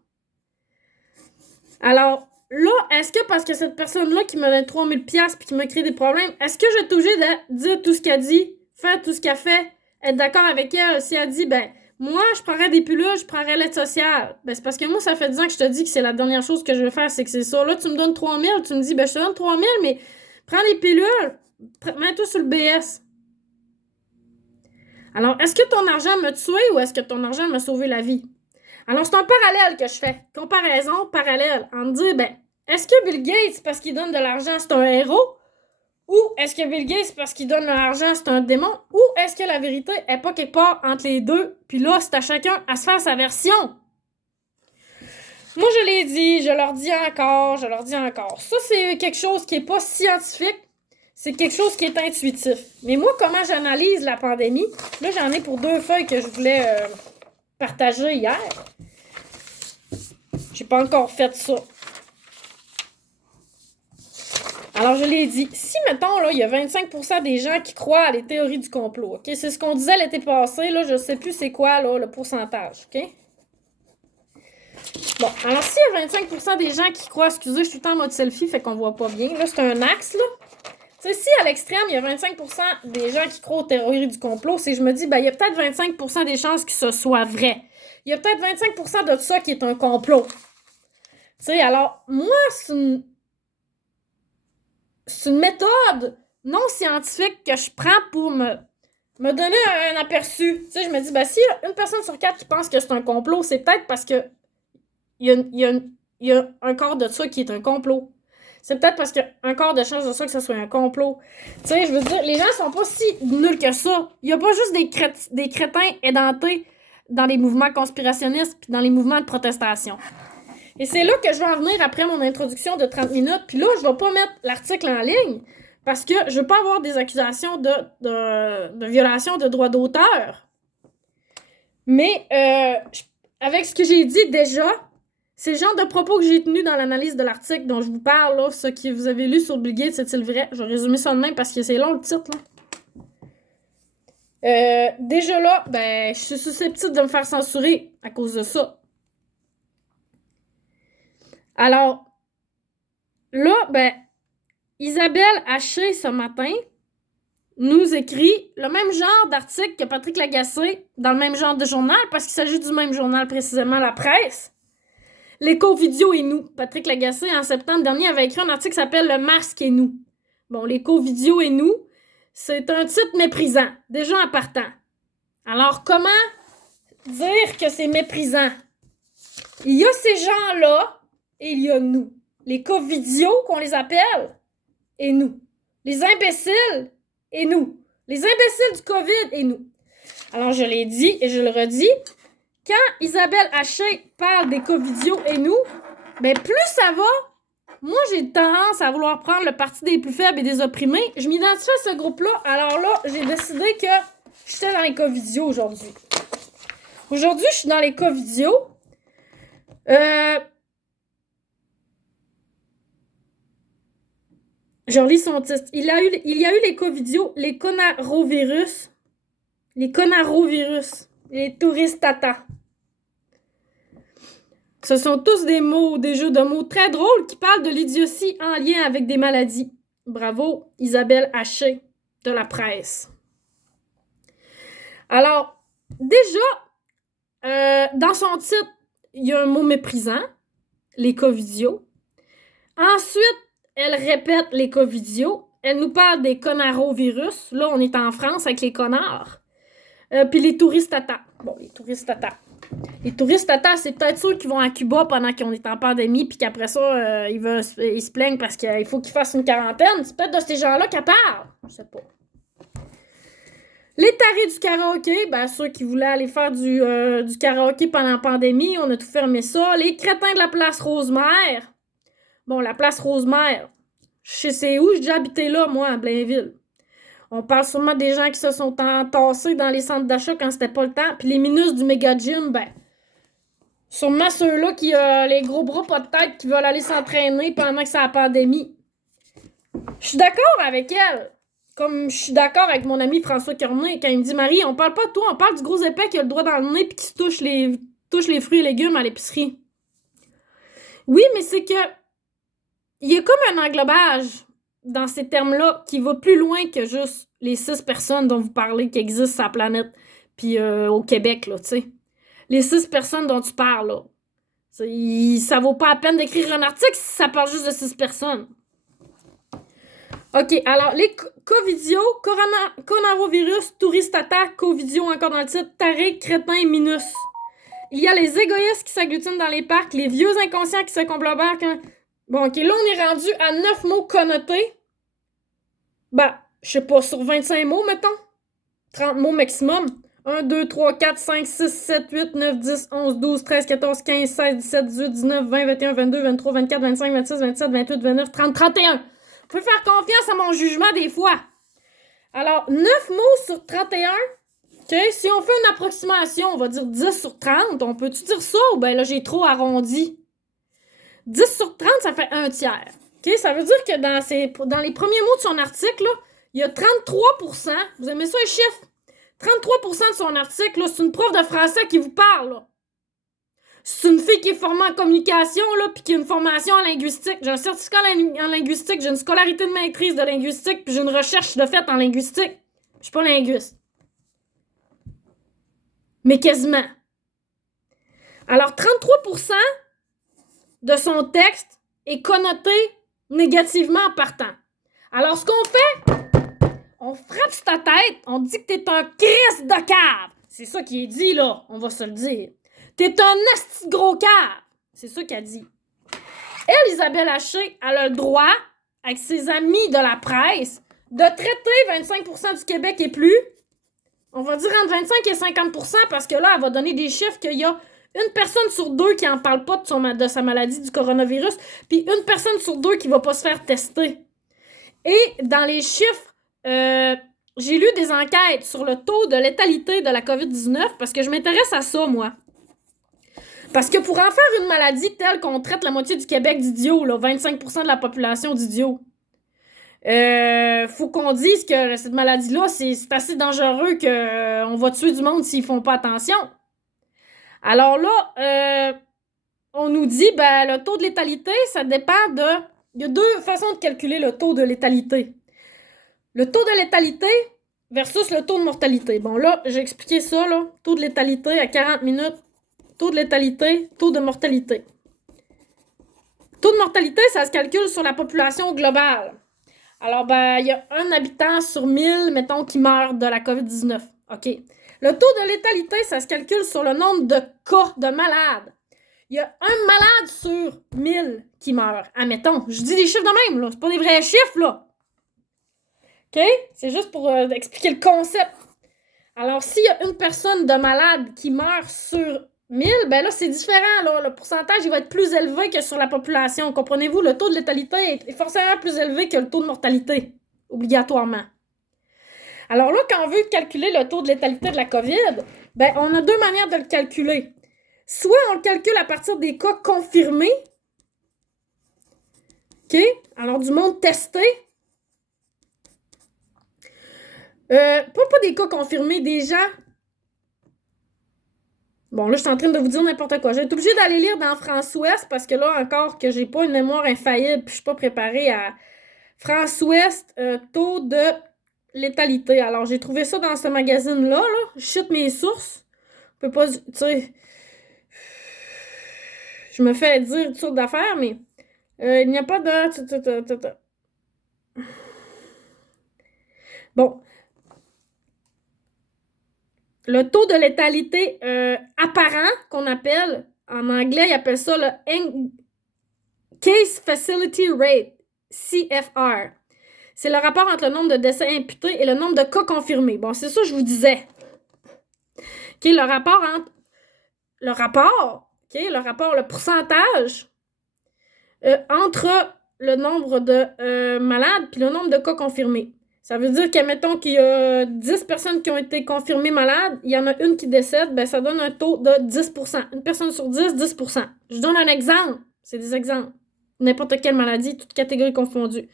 Alors, là, est-ce que parce que cette personne-là qui me donne 3000 $ puis qui m'a créé des problèmes, est-ce que je vais être obligée de dire tout ce qu'elle dit, faire tout ce qu'elle fait, être d'accord avec elle? Si elle dit, ben, moi, je prendrais des pilules, je prendrais l'aide sociale. Ben, c'est parce que moi, ça fait 10 ans que je te dis que c'est la dernière chose que je veux faire, c'est que c'est ça. Là, tu me donnes 3000, tu me dis, ben, je te donne 3000, mais prends des pilules, mets-toi sur le BS. Alors, est-ce que ton argent m'a tué ou est-ce que ton argent m'a sauvé la vie? Alors, c'est un parallèle que je fais. Comparaison, parallèle. En me dire, ben, est-ce que Bill Gates, parce qu'il donne de l'argent, c'est un héros? Ou est-ce que Bill Gates, parce qu'il donne de l'argent, c'est un démon? Ou est-ce que la vérité est pas quelque part entre les deux? Puis là, c'est à chacun à se faire sa version. Moi, je l'ai dit, je leur dis encore. Ça, c'est quelque chose qui est pas scientifique. C'est quelque chose qui est intuitif. Mais moi, comment j'analyse la pandémie? Là, j'en ai pour 2 feuilles que je voulais partager hier. J'ai pas encore fait ça. Alors, je l'ai dit. Si, mettons, là, il y a 25% des gens qui croient à les théories du complot, OK? C'est ce qu'on disait l'été passé, là, je sais plus c'est quoi, là, le pourcentage, OK? Bon, alors, s'il y a 25% des gens qui croient, excusez, je suis tout le temps en mode selfie, fait qu'on voit pas bien. Là, c'est un axe, là. Tu sais, si à l'extrême, il y a 25% des gens qui croient aux théories du complot, c'est je me dis, ben, il y a peut-être 25% des chances que ce soit vrai. Il y a peut-être 25% de ça qui est un complot. Tu sais, alors, moi, c'est une méthode non scientifique que je prends pour me donner un aperçu. Tu sais, je me dis, ben, si une personne sur 4 qui pense que c'est un complot, c'est peut-être parce que il y a un quart de ça qui est un complot. C'est peut-être parce qu'il y a un quart de chance de ça que ce soit un complot. Tu sais, je veux dire, les gens sont pas si nuls que ça. Il y a pas juste des crétins édentés dans les mouvements conspirationnistes puis dans les mouvements de protestation. Et c'est là que je vais en venir après mon introduction de 30 minutes. Puis là, je vais pas mettre l'article en ligne parce que je veux pas avoir des accusations de violation de droits d'auteur. Mais avec ce que j'ai dit déjà, c'est le genre de propos que j'ai tenu dans l'analyse de l'article dont je vous parle, là, ce que vous avez lu sur Bill Gates, c'est-il vrai? Je vais résumer ça de même parce que c'est long le titre, là. Déjà là, ben, je suis susceptible de me faire censurer à cause de ça. Alors, là, ben, Isabelle Haché, ce matin, nous écrit le même genre d'article que Patrick Lagacé dans le même genre de journal, parce qu'il s'agit du même journal, précisément La Presse. L'éco-vidéo et nous. Patrick Lagacé, en septembre dernier, avait écrit un article qui s'appelle Le masque et nous. Bon, l'éco-vidéo et nous, c'est un titre méprisant, déjà en partant. Alors, comment dire que c'est méprisant? Il y a ces gens-là et il y a nous. Les co-vidéos, qu'on les appelle, et nous. Les imbéciles et nous. Les imbéciles du COVID et nous. Alors, je l'ai dit et je le redis, quand Isabelle Haché parle des co-vidéos et nous, ben plus ça va, moi j'ai tendance à vouloir prendre le parti des plus faibles et des opprimés. Je m'identifie à ce groupe-là, alors là, j'ai décidé que j'étais dans les co-vidéos aujourd'hui. Aujourd'hui, je suis dans les co-vidéos. Je relis son titre. Il y a eu les co-vidéos, les conarovirus, les touristes tata. Ce sont tous des jeux de mots très drôles qui parlent de l'idiotie en lien avec des maladies. Bravo, Isabelle Haché de La Presse. Alors, déjà, dans son titre, il y a un mot méprisant, les covidios. Ensuite, elle répète les covidios. Elle nous parle des conarovirus. Là, on est en France avec les connards. Puis les touristes tata. Bon, les touristes tata. Les touristes tata, c'est peut-être ceux qui vont à Cuba pendant qu'on est en pandémie, puis qu'après ça, ils se plaignent parce qu'il faut qu'ils fassent une quarantaine. C'est peut-être de ces gens-là qu'elle parle. Je sais pas. Les tarés du karaoké, ben ceux qui voulaient aller faire du karaoké pendant la pandémie, on a tout fermé ça. Les crétins de la place Rosemère. Bon, la place Rosemère, je sais c'est où, j'ai déjà habité là, moi, à Blainville. On parle sûrement des gens qui se sont entassés dans les centres d'achat quand c'était pas le temps. Puis les minus du méga gym, ben, sûrement ceux-là qui ont les gros bras pas de tête qui veulent aller s'entraîner pendant que c'est la pandémie. Je suis d'accord avec elle. Comme je suis d'accord avec mon ami François Cornet quand il me dit « Marie, on parle pas de toi, on parle du gros épais qui a le doigt dans le nez puis qui se touche les fruits et légumes à l'épicerie. » Oui, mais c'est que il y a comme un englobage dans ces termes-là qui va plus loin que juste les 6 personnes dont vous parlez qui existent sur la planète puis au Québec, là, tu sais. Les 6 personnes dont tu parles, là. Ça vaut pas la peine d'écrire un article si ça parle juste de 6 personnes. OK, alors, les covidios, coronavirus, touristes attaques, covidios encore dans le titre, taré, crétin, minus. Il y a les égoïstes qui s'agglutinent dans les parcs, les vieux inconscients qui se complobèrent. Bon, OK, là, on est rendu à 9 mots connotés. Ben, je sais pas, sur 25 mots, mettons. 30 mots maximum. 1, 2, 3, 4, 5, 6, 7, 8, 9, 10, 11, 12, 13, 14, 15, 16, 17, 18, 19, 20, 21, 22, 23, 24, 25, 26, 27, 28, 29, 30, 31. Vous pouvez faire confiance à mon jugement des fois. Alors, 9 mots sur 31. OK, si on fait une approximation, on va dire 10 sur 30. On peut-tu dire ça ou ben là, j'ai trop arrondi? 10 sur 30, ça fait un tiers. OK, ça veut dire que dans les premiers mots de son article, là, il y a 33%. Vous aimez ça, les chiffres? 33% de son article, là, c'est une prof de français qui vous parle, là. C'est une fille qui est formée en communication, là, puis qui a une formation en linguistique. J'ai un certificat en linguistique, j'ai une scolarité de maîtrise de linguistique, puis j'ai une recherche de fait en linguistique. Je suis pas linguiste. Mais quasiment. Alors, 33% de son texte est connoté négativement en partant. Alors, ce qu'on fait, on frappe sur ta tête, on dit que t'es un Christ de cave. C'est ça qui est dit, là, on va se le dire. T'es un asti de gros cave. C'est ça qu'elle dit. Elle, Isabelle Haché, elle a le droit, avec ses amis de la presse, de traiter 25% du Québec et plus. On va dire entre 25 et 50% parce que là, elle va donner des chiffres qu'il y a une personne sur deux qui n'en parle pas de sa maladie du coronavirus, puis une personne sur deux qui ne va pas se faire tester. Et dans les chiffres, j'ai lu des enquêtes sur le taux de létalité de la COVID-19 parce que je m'intéresse à ça, moi. Parce que pour en faire une maladie telle qu'on traite la moitié du Québec d'idiots, 25% de la population d'idiots, faut qu'on dise que cette maladie-là, c'est assez dangereux qu'on va tuer du monde s'ils font pas attention. Alors là, on nous dit, le taux de létalité, ça dépend de... Il y a deux façons de calculer le taux de létalité. Le taux de létalité versus le taux de mortalité. Bon, là, j'ai expliqué ça, là. Taux de létalité à 40 minutes. Taux de létalité, taux de mortalité. Taux de mortalité, ça se calcule sur la population globale. Alors, il y a un habitant sur 1000, mettons, qui meurt de la COVID-19. OK. Le taux de létalité, ça se calcule sur le nombre de cas de malades. Il y a un malade sur 1000 qui meurt. Admettons, je dis des chiffres de même, là. C'est pas des vrais chiffres, là. OK? C'est juste pour expliquer le concept. Alors, s'il y a une personne de malade qui meurt sur 1000, là, c'est différent, là. Le pourcentage, il va être plus élevé que sur la population. Comprenez-vous? Le taux de létalité est forcément plus élevé que le taux de mortalité, obligatoirement. Alors là, quand on veut calculer le taux de létalité de la COVID, on a deux manières de le calculer. Soit on le calcule à partir des cas confirmés. OK? Alors, du monde testé. Pas des cas confirmés, des gens... Bon, là, je suis en train de vous dire n'importe quoi. Je vais être obligée d'aller lire dans France-Ouest parce que là, encore que j'ai pas une mémoire infaillible puis je suis pas préparée à France-Ouest, taux de létalité. Alors, j'ai trouvé ça dans ce magazine-là, là. Je cite mes sources. Je peux pas... Tu sais... Je me fais dire toutes sortes d'affaires, mais... il n'y a pas de... Bon. Le taux de létalité apparent, qu'on appelle, en anglais, ils appellent ça le Case Facility Rate, CFR. C'est le rapport entre le nombre de décès imputés et le nombre de cas confirmés. Bon, c'est ça que je vous disais. OK, le rapport entre... le pourcentage entre le nombre de malades puis le nombre de cas confirmés. Ça veut dire qu'admettons qu'il y a 10 personnes qui ont été confirmées malades, il y en a une qui décède, ça donne un taux de 10%. Une personne sur 10, 10%. Je donne un exemple. C'est des exemples. N'importe quelle maladie, toute catégorie confondue.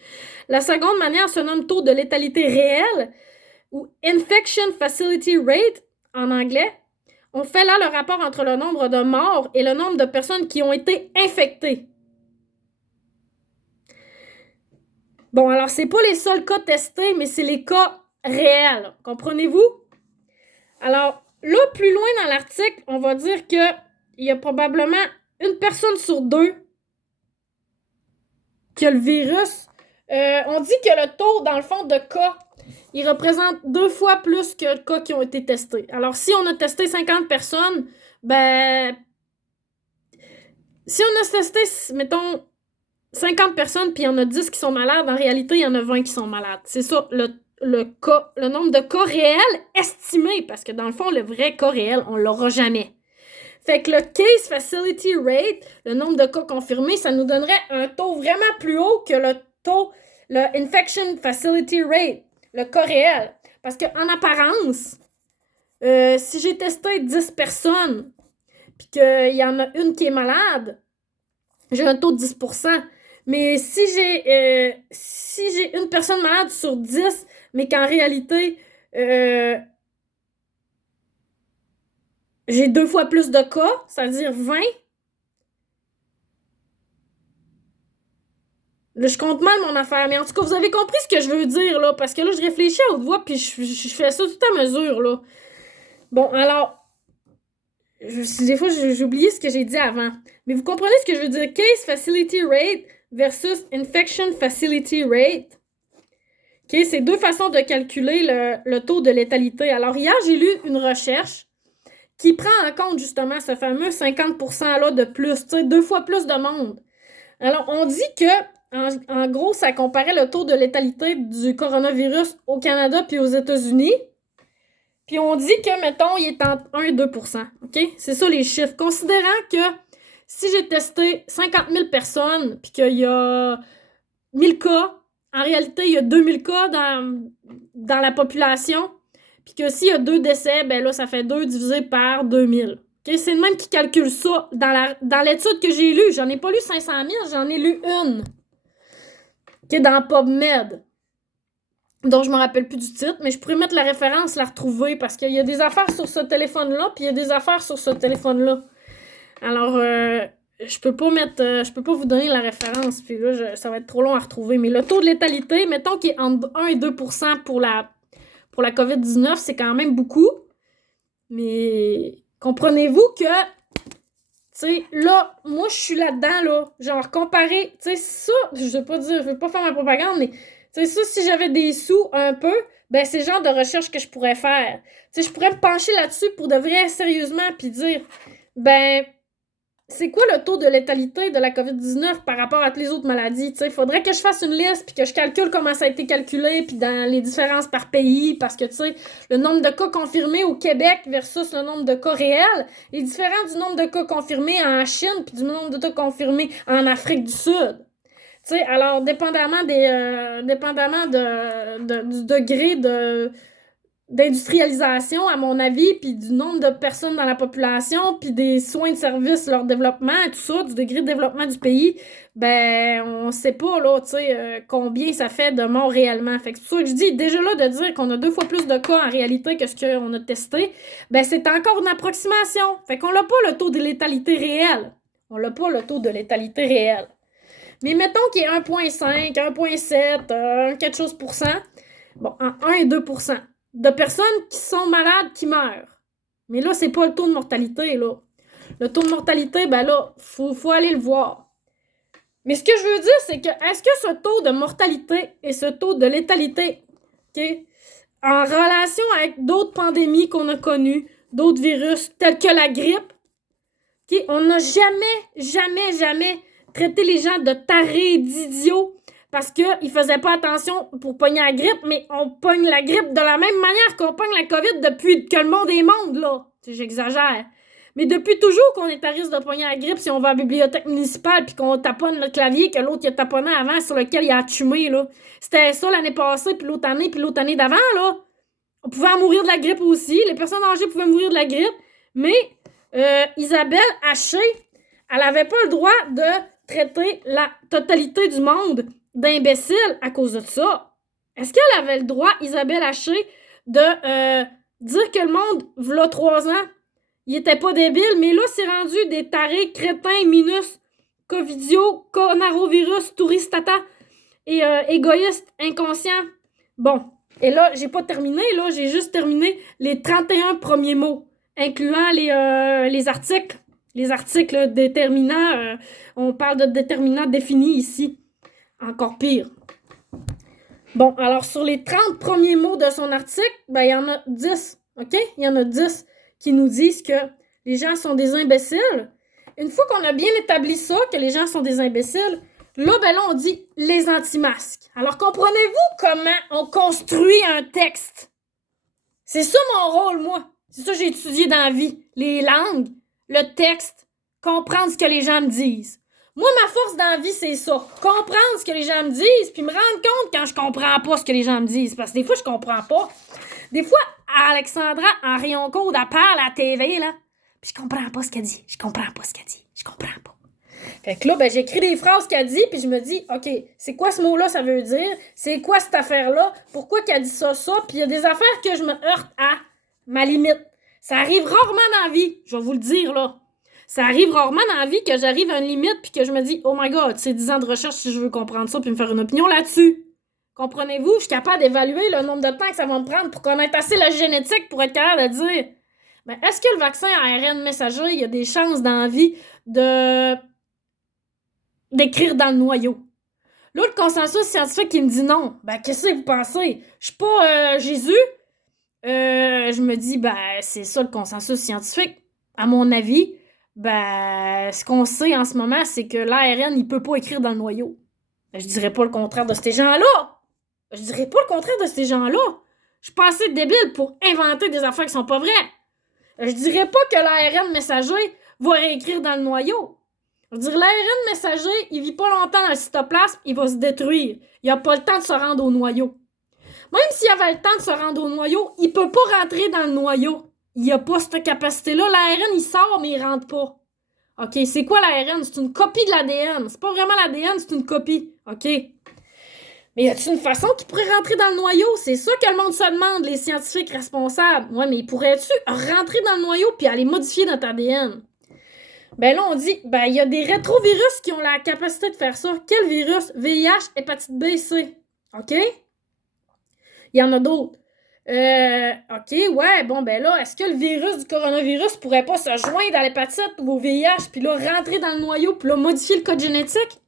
La seconde manière se nomme taux de létalité réel ou Infection Facility Rate en anglais. On fait là le rapport entre le nombre de morts et le nombre de personnes qui ont été infectées. Bon, alors, c'est pas les seuls cas testés, mais c'est les cas réels. Comprenez-vous? Alors, là, plus loin dans l'article, on va dire qu'il y a probablement une personne sur deux qui a le virus. On dit que le taux, dans le fond, de cas, il représente 2 fois plus que de cas qui ont été testés. Alors, si on a testé 50 personnes, si on a testé, mettons, 50 personnes, puis il y en a 10 qui sont malades, en réalité, il y en a 20 qui sont malades. C'est ça, le nombre de cas réels estimés, parce que dans le fond, le vrai cas réel, on l'aura jamais. Fait que le Case Facility Rate, le nombre de cas confirmés, ça nous donnerait un taux vraiment plus haut que le Infection Facility Rate, le cas réel. Parce qu'en apparence, si j'ai testé 10 personnes, puis qu'il y en a une qui est malade, j'ai un taux de 10%. Mais si j'ai une personne malade sur 10, mais qu'en réalité, j'ai 2 fois plus de cas, c'est-à-dire 20, là, je compte mal mon affaire. Mais en tout cas, vous avez compris ce que je veux dire, là, parce que là, je réfléchis à haute voix, puis je fais ça tout à mesure, là. Bon, alors... des fois, j'ai oublié ce que j'ai dit avant. Mais vous comprenez ce que je veux dire? Case Facility Rate versus Infection Facility Rate. OK? C'est deux façons de calculer le taux de létalité. Alors, hier, j'ai lu une recherche qui prend en compte justement ce fameux 50%-là de plus, tu sais, 2 fois plus de monde. Alors, on dit que, en gros, ça comparait le taux de létalité du coronavirus au Canada puis aux États-Unis. Puis on dit que, mettons, il est entre 1 et 2%. OK? C'est ça les chiffres. Considérant que si j'ai testé 50 000 personnes puis qu'il y a 1000 cas, en réalité, il y a 2000 cas dans la population, puis que s'il y a 2 décès, ben là, ça fait 2 divisé par 2000. Okay? C'est le même qui calcule ça dans l'étude que j'ai lue. J'en ai pas lu 500 000, j'en ai lu une. Okay? Dans PubMed. Donc, je me rappelle plus du titre, mais je pourrais mettre la référence, la retrouver, parce qu'il y a des affaires sur ce téléphone-là, puis il y a des affaires sur ce téléphone-là. Alors, je peux pas vous donner la référence, puis là, ça va être trop long à retrouver. Mais le taux de létalité, mettons qu'il est entre 1 et 2% pour la COVID-19, c'est quand même beaucoup. Mais comprenez-vous que, tu sais, là, moi, je suis là-dedans, là. Genre, comparé, tu sais, ça, je veux pas faire ma propagande, mais, tu sais, ça, si j'avais des sous un peu, ben, c'est le genre de recherche que je pourrais faire. Tu sais, je pourrais me pencher là-dessus pour de vrai, sérieusement, puis dire, ben, c'est quoi le taux de létalité de la COVID-19 par rapport à toutes les autres maladies? Il faudrait que je fasse une liste puis que je calcule comment ça a été calculé puis dans les différences par pays parce que, tu sais, le nombre de cas confirmés au Québec versus le nombre de cas réels est différent du nombre de cas confirmés en Chine puis du nombre de cas confirmés en Afrique du Sud. Tu sais, alors, dépendamment du degré d'industrialisation, à mon avis, puis du nombre de personnes dans la population, puis des soins de service, leur développement, et tout ça, du degré de développement du pays, ben, on sait pas, là, tu sais, combien ça fait de morts réellement. Fait que c'est pour ça que je dis, déjà là, de dire qu'on a 2 fois plus de cas en réalité que ce qu'on a testé, ben, c'est encore une approximation. Fait qu'on n'a pas le taux de létalité réel. On n'a pas le taux de létalité réel. Mais mettons qu'il est 1,5, 1,7, quelque chose pour cent. Bon, en 1 et 2%. De personnes qui sont malades, qui meurent. Mais là, c'est pas le taux de mortalité, là. Le taux de mortalité, ben là, faut aller le voir. Mais ce que je veux dire, c'est que est-ce que ce taux de mortalité et ce taux de létalité, okay, en relation avec d'autres pandémies qu'on a connues, d'autres virus, tels que la grippe, okay, on n'a jamais traité les gens de tarés, d'idiots, parce qu'ils faisaient pas attention pour pogner la grippe, mais on pogne la grippe de la même manière qu'on pogne la COVID depuis que le monde est monde, là. J'exagère. Mais depuis toujours qu'on est à risque de pogner la grippe si on va à la bibliothèque municipale puis qu'on taponne notre clavier que l'autre il a taponné avant sur lequel il a attumé, là. C'était ça l'année passée, puis l'autre année d'avant, là. On pouvait en mourir de la grippe aussi. Les personnes âgées pouvaient mourir de la grippe. Mais Isabelle Haché, elle avait pas le droit de traiter la totalité du monde d'imbéciles à cause de ça. Est-ce qu'elle avait le droit, Isabelle Haché, de dire que le monde, v'là 3 ans, il était pas débile, mais là, c'est rendu des tarés, crétins, minus, covidio, coronavirus, touristata et égoïstes, inconscients. Bon, et là, j'ai pas terminé, là, j'ai juste terminé les 31 premiers mots, incluant les articles. Les articles déterminants, on parle de déterminants définis ici. Encore pire. Bon, alors sur les 30 premiers mots de son article, ben il y en a 10, OK? Il y en a 10 qui nous disent que les gens sont des imbéciles. Une fois qu'on a bien établi ça, que les gens sont des imbéciles, là, ben là, on dit les anti-masques. Alors, comprenez-vous comment on construit un texte? C'est ça mon rôle, moi. C'est ça que j'ai étudié dans la vie. Les langues, le texte, comprendre ce que les gens me disent. Moi, ma force dans la vie, c'est ça. Comprendre ce que les gens me disent, puis me rendre compte quand je comprends pas ce que les gens me disent. Parce que des fois, je comprends pas. Des fois, Alexandra, en rayon code, elle parle à la TV, là. Puis je comprends pas ce qu'elle dit. Je comprends pas. Fait que là, ben, j'écris des phrases qu'elle dit, puis je me dis, OK, c'est quoi ce mot-là, ça veut dire? C'est quoi cette affaire-là? Pourquoi qu'elle dit ça? Puis il y a des affaires que je me heurte à ma limite. Ça arrive rarement dans la vie, je vais vous le dire, là. Ça arrive rarement dans la vie que j'arrive à une limite puis que je me dis, oh my God, c'est 10 ans de recherche si je veux comprendre ça puis me faire une opinion là-dessus. Comprenez-vous? Je suis capable d'évaluer le nombre de temps que ça va me prendre pour connaître assez la génétique pour être capable de dire, ben, est-ce que le vaccin ARN messager, il y a des chances dans la vie d'écrire dans le noyau? Là, le consensus scientifique qui me dit non. Ben, qu'est-ce que vous pensez? Je suis pas Jésus. Je me dis, ben, c'est ça le consensus scientifique. À mon avis, ben, ce qu'on sait en ce moment, c'est que l'ARN, il peut pas écrire dans le noyau. Ben, je dirais pas le contraire de ces gens-là. Je dirais pas le contraire de ces gens-là. Je suis pas assez débile pour inventer des affaires qui sont pas vraies. Je dirais pas que l'ARN messager va réécrire dans le noyau. Je dirais l'ARN messager, il vit pas longtemps dans le cytoplasme, il va se détruire. Il a pas le temps de se rendre au noyau. Même s'il avait le temps de se rendre au noyau, il peut pas rentrer dans le noyau. Il a pas cette capacité-là. L'ARN, il sort, mais il rentre pas. OK, c'est quoi l'ARN? C'est une copie de l'ADN. C'est pas vraiment l'ADN, c'est une copie. OK? Mais y a-t-il une façon qu'il pourrait rentrer dans le noyau? C'est ça que le monde se demande, les scientifiques responsables. Ouais, mais pourrais-tu rentrer dans le noyau puis aller modifier notre ADN? Ben là, on dit, ben il y a des rétrovirus qui ont la capacité de faire ça. Quel virus? VIH, hépatite B, C. OK? Il y en a d'autres. OK, ouais, bon, ben là, est-ce que le virus du coronavirus pourrait pas se joindre à l'hépatite ou au VIH, puis là, rentrer dans le noyau, puis là, modifier le code génétique?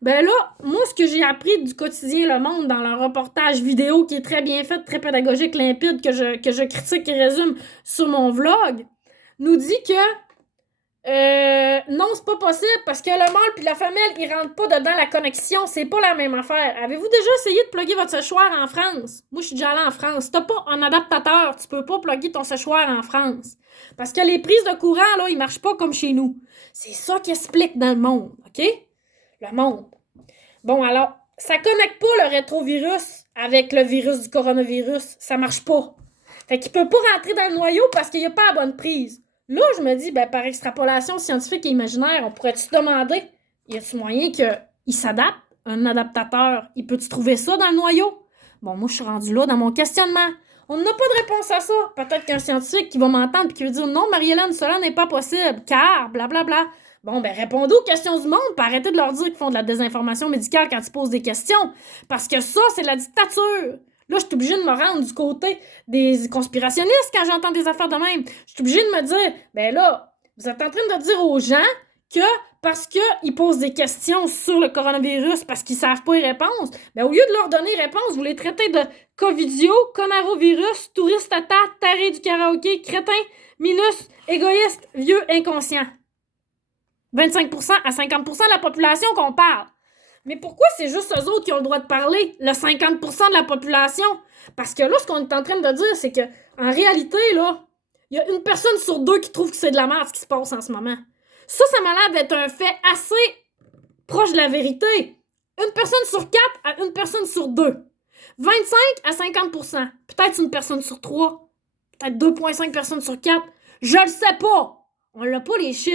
Ben là, moi, ce que j'ai appris du quotidien Le Monde dans leur reportage vidéo, qui est très bien fait, très pédagogique, limpide, que je critique et résume sur mon vlog, nous dit que non, c'est pas possible parce que le mâle puis la femelle, ils rentrent pas dedans la connexion. C'est pas la même affaire. Avez-vous déjà essayé de plugger votre séchoir en France? Moi, je suis déjà allée en France. Si t'as pas un adaptateur, tu peux pas plugger ton séchoir en France. Parce que les prises de courant, là, ils marchent pas comme chez nous. C'est ça qui explique dans le monde, OK? Le monde. Bon, alors, ça connecte pas le rétrovirus avec le virus du coronavirus. Ça marche pas. Fait qu'il peut pas rentrer dans le noyau parce qu'il y a pas la bonne prise. Là, je me dis, ben, par extrapolation scientifique et imaginaire, on pourrait-tu se demander, y a-tu moyen qu'il s'adapte? Un adaptateur, il peut-tu trouver ça dans le noyau? Bon, moi, je suis rendue là dans mon questionnement. On n'a pas de réponse à ça. Peut-être qu'un scientifique qui va m'entendre et qui va dire, non, Marie-Hélène, cela n'est pas possible, car, blablabla. Bon, ben, répondez aux questions du monde, puis arrêtez de leur dire qu'ils font de la désinformation médicale quand ils posent des questions. Parce que ça, c'est de la dictature. Là, je suis obligée de me rendre du côté des conspirationnistes quand j'entends des affaires de même. Je suis obligée de me dire, ben là, vous êtes en train de dire aux gens que parce qu'ils posent des questions sur le coronavirus, parce qu'ils savent pas y répondre, ben au lieu de leur donner réponse, vous les traitez de covidio, conarovirus, touriste à tarte, taré du karaoké, crétin, minus, égoïste, vieux, inconscient. 25% à 50% de la population qu'on parle. Mais pourquoi c'est juste eux autres qui ont le droit de parler, le 50% de la population? Parce que là, ce qu'on est en train de dire, c'est que en réalité, là, il y a une personne sur deux qui trouve que c'est de la merde ce qui se passe en ce moment. Ça m'a l'air d'être un fait assez proche de la vérité. Une personne sur 4 à une personne sur 2. 25 à 50%. Peut-être une personne sur 3. Peut-être 2,5 personnes sur 4. Je le sais pas. On l'a pas les chiffres.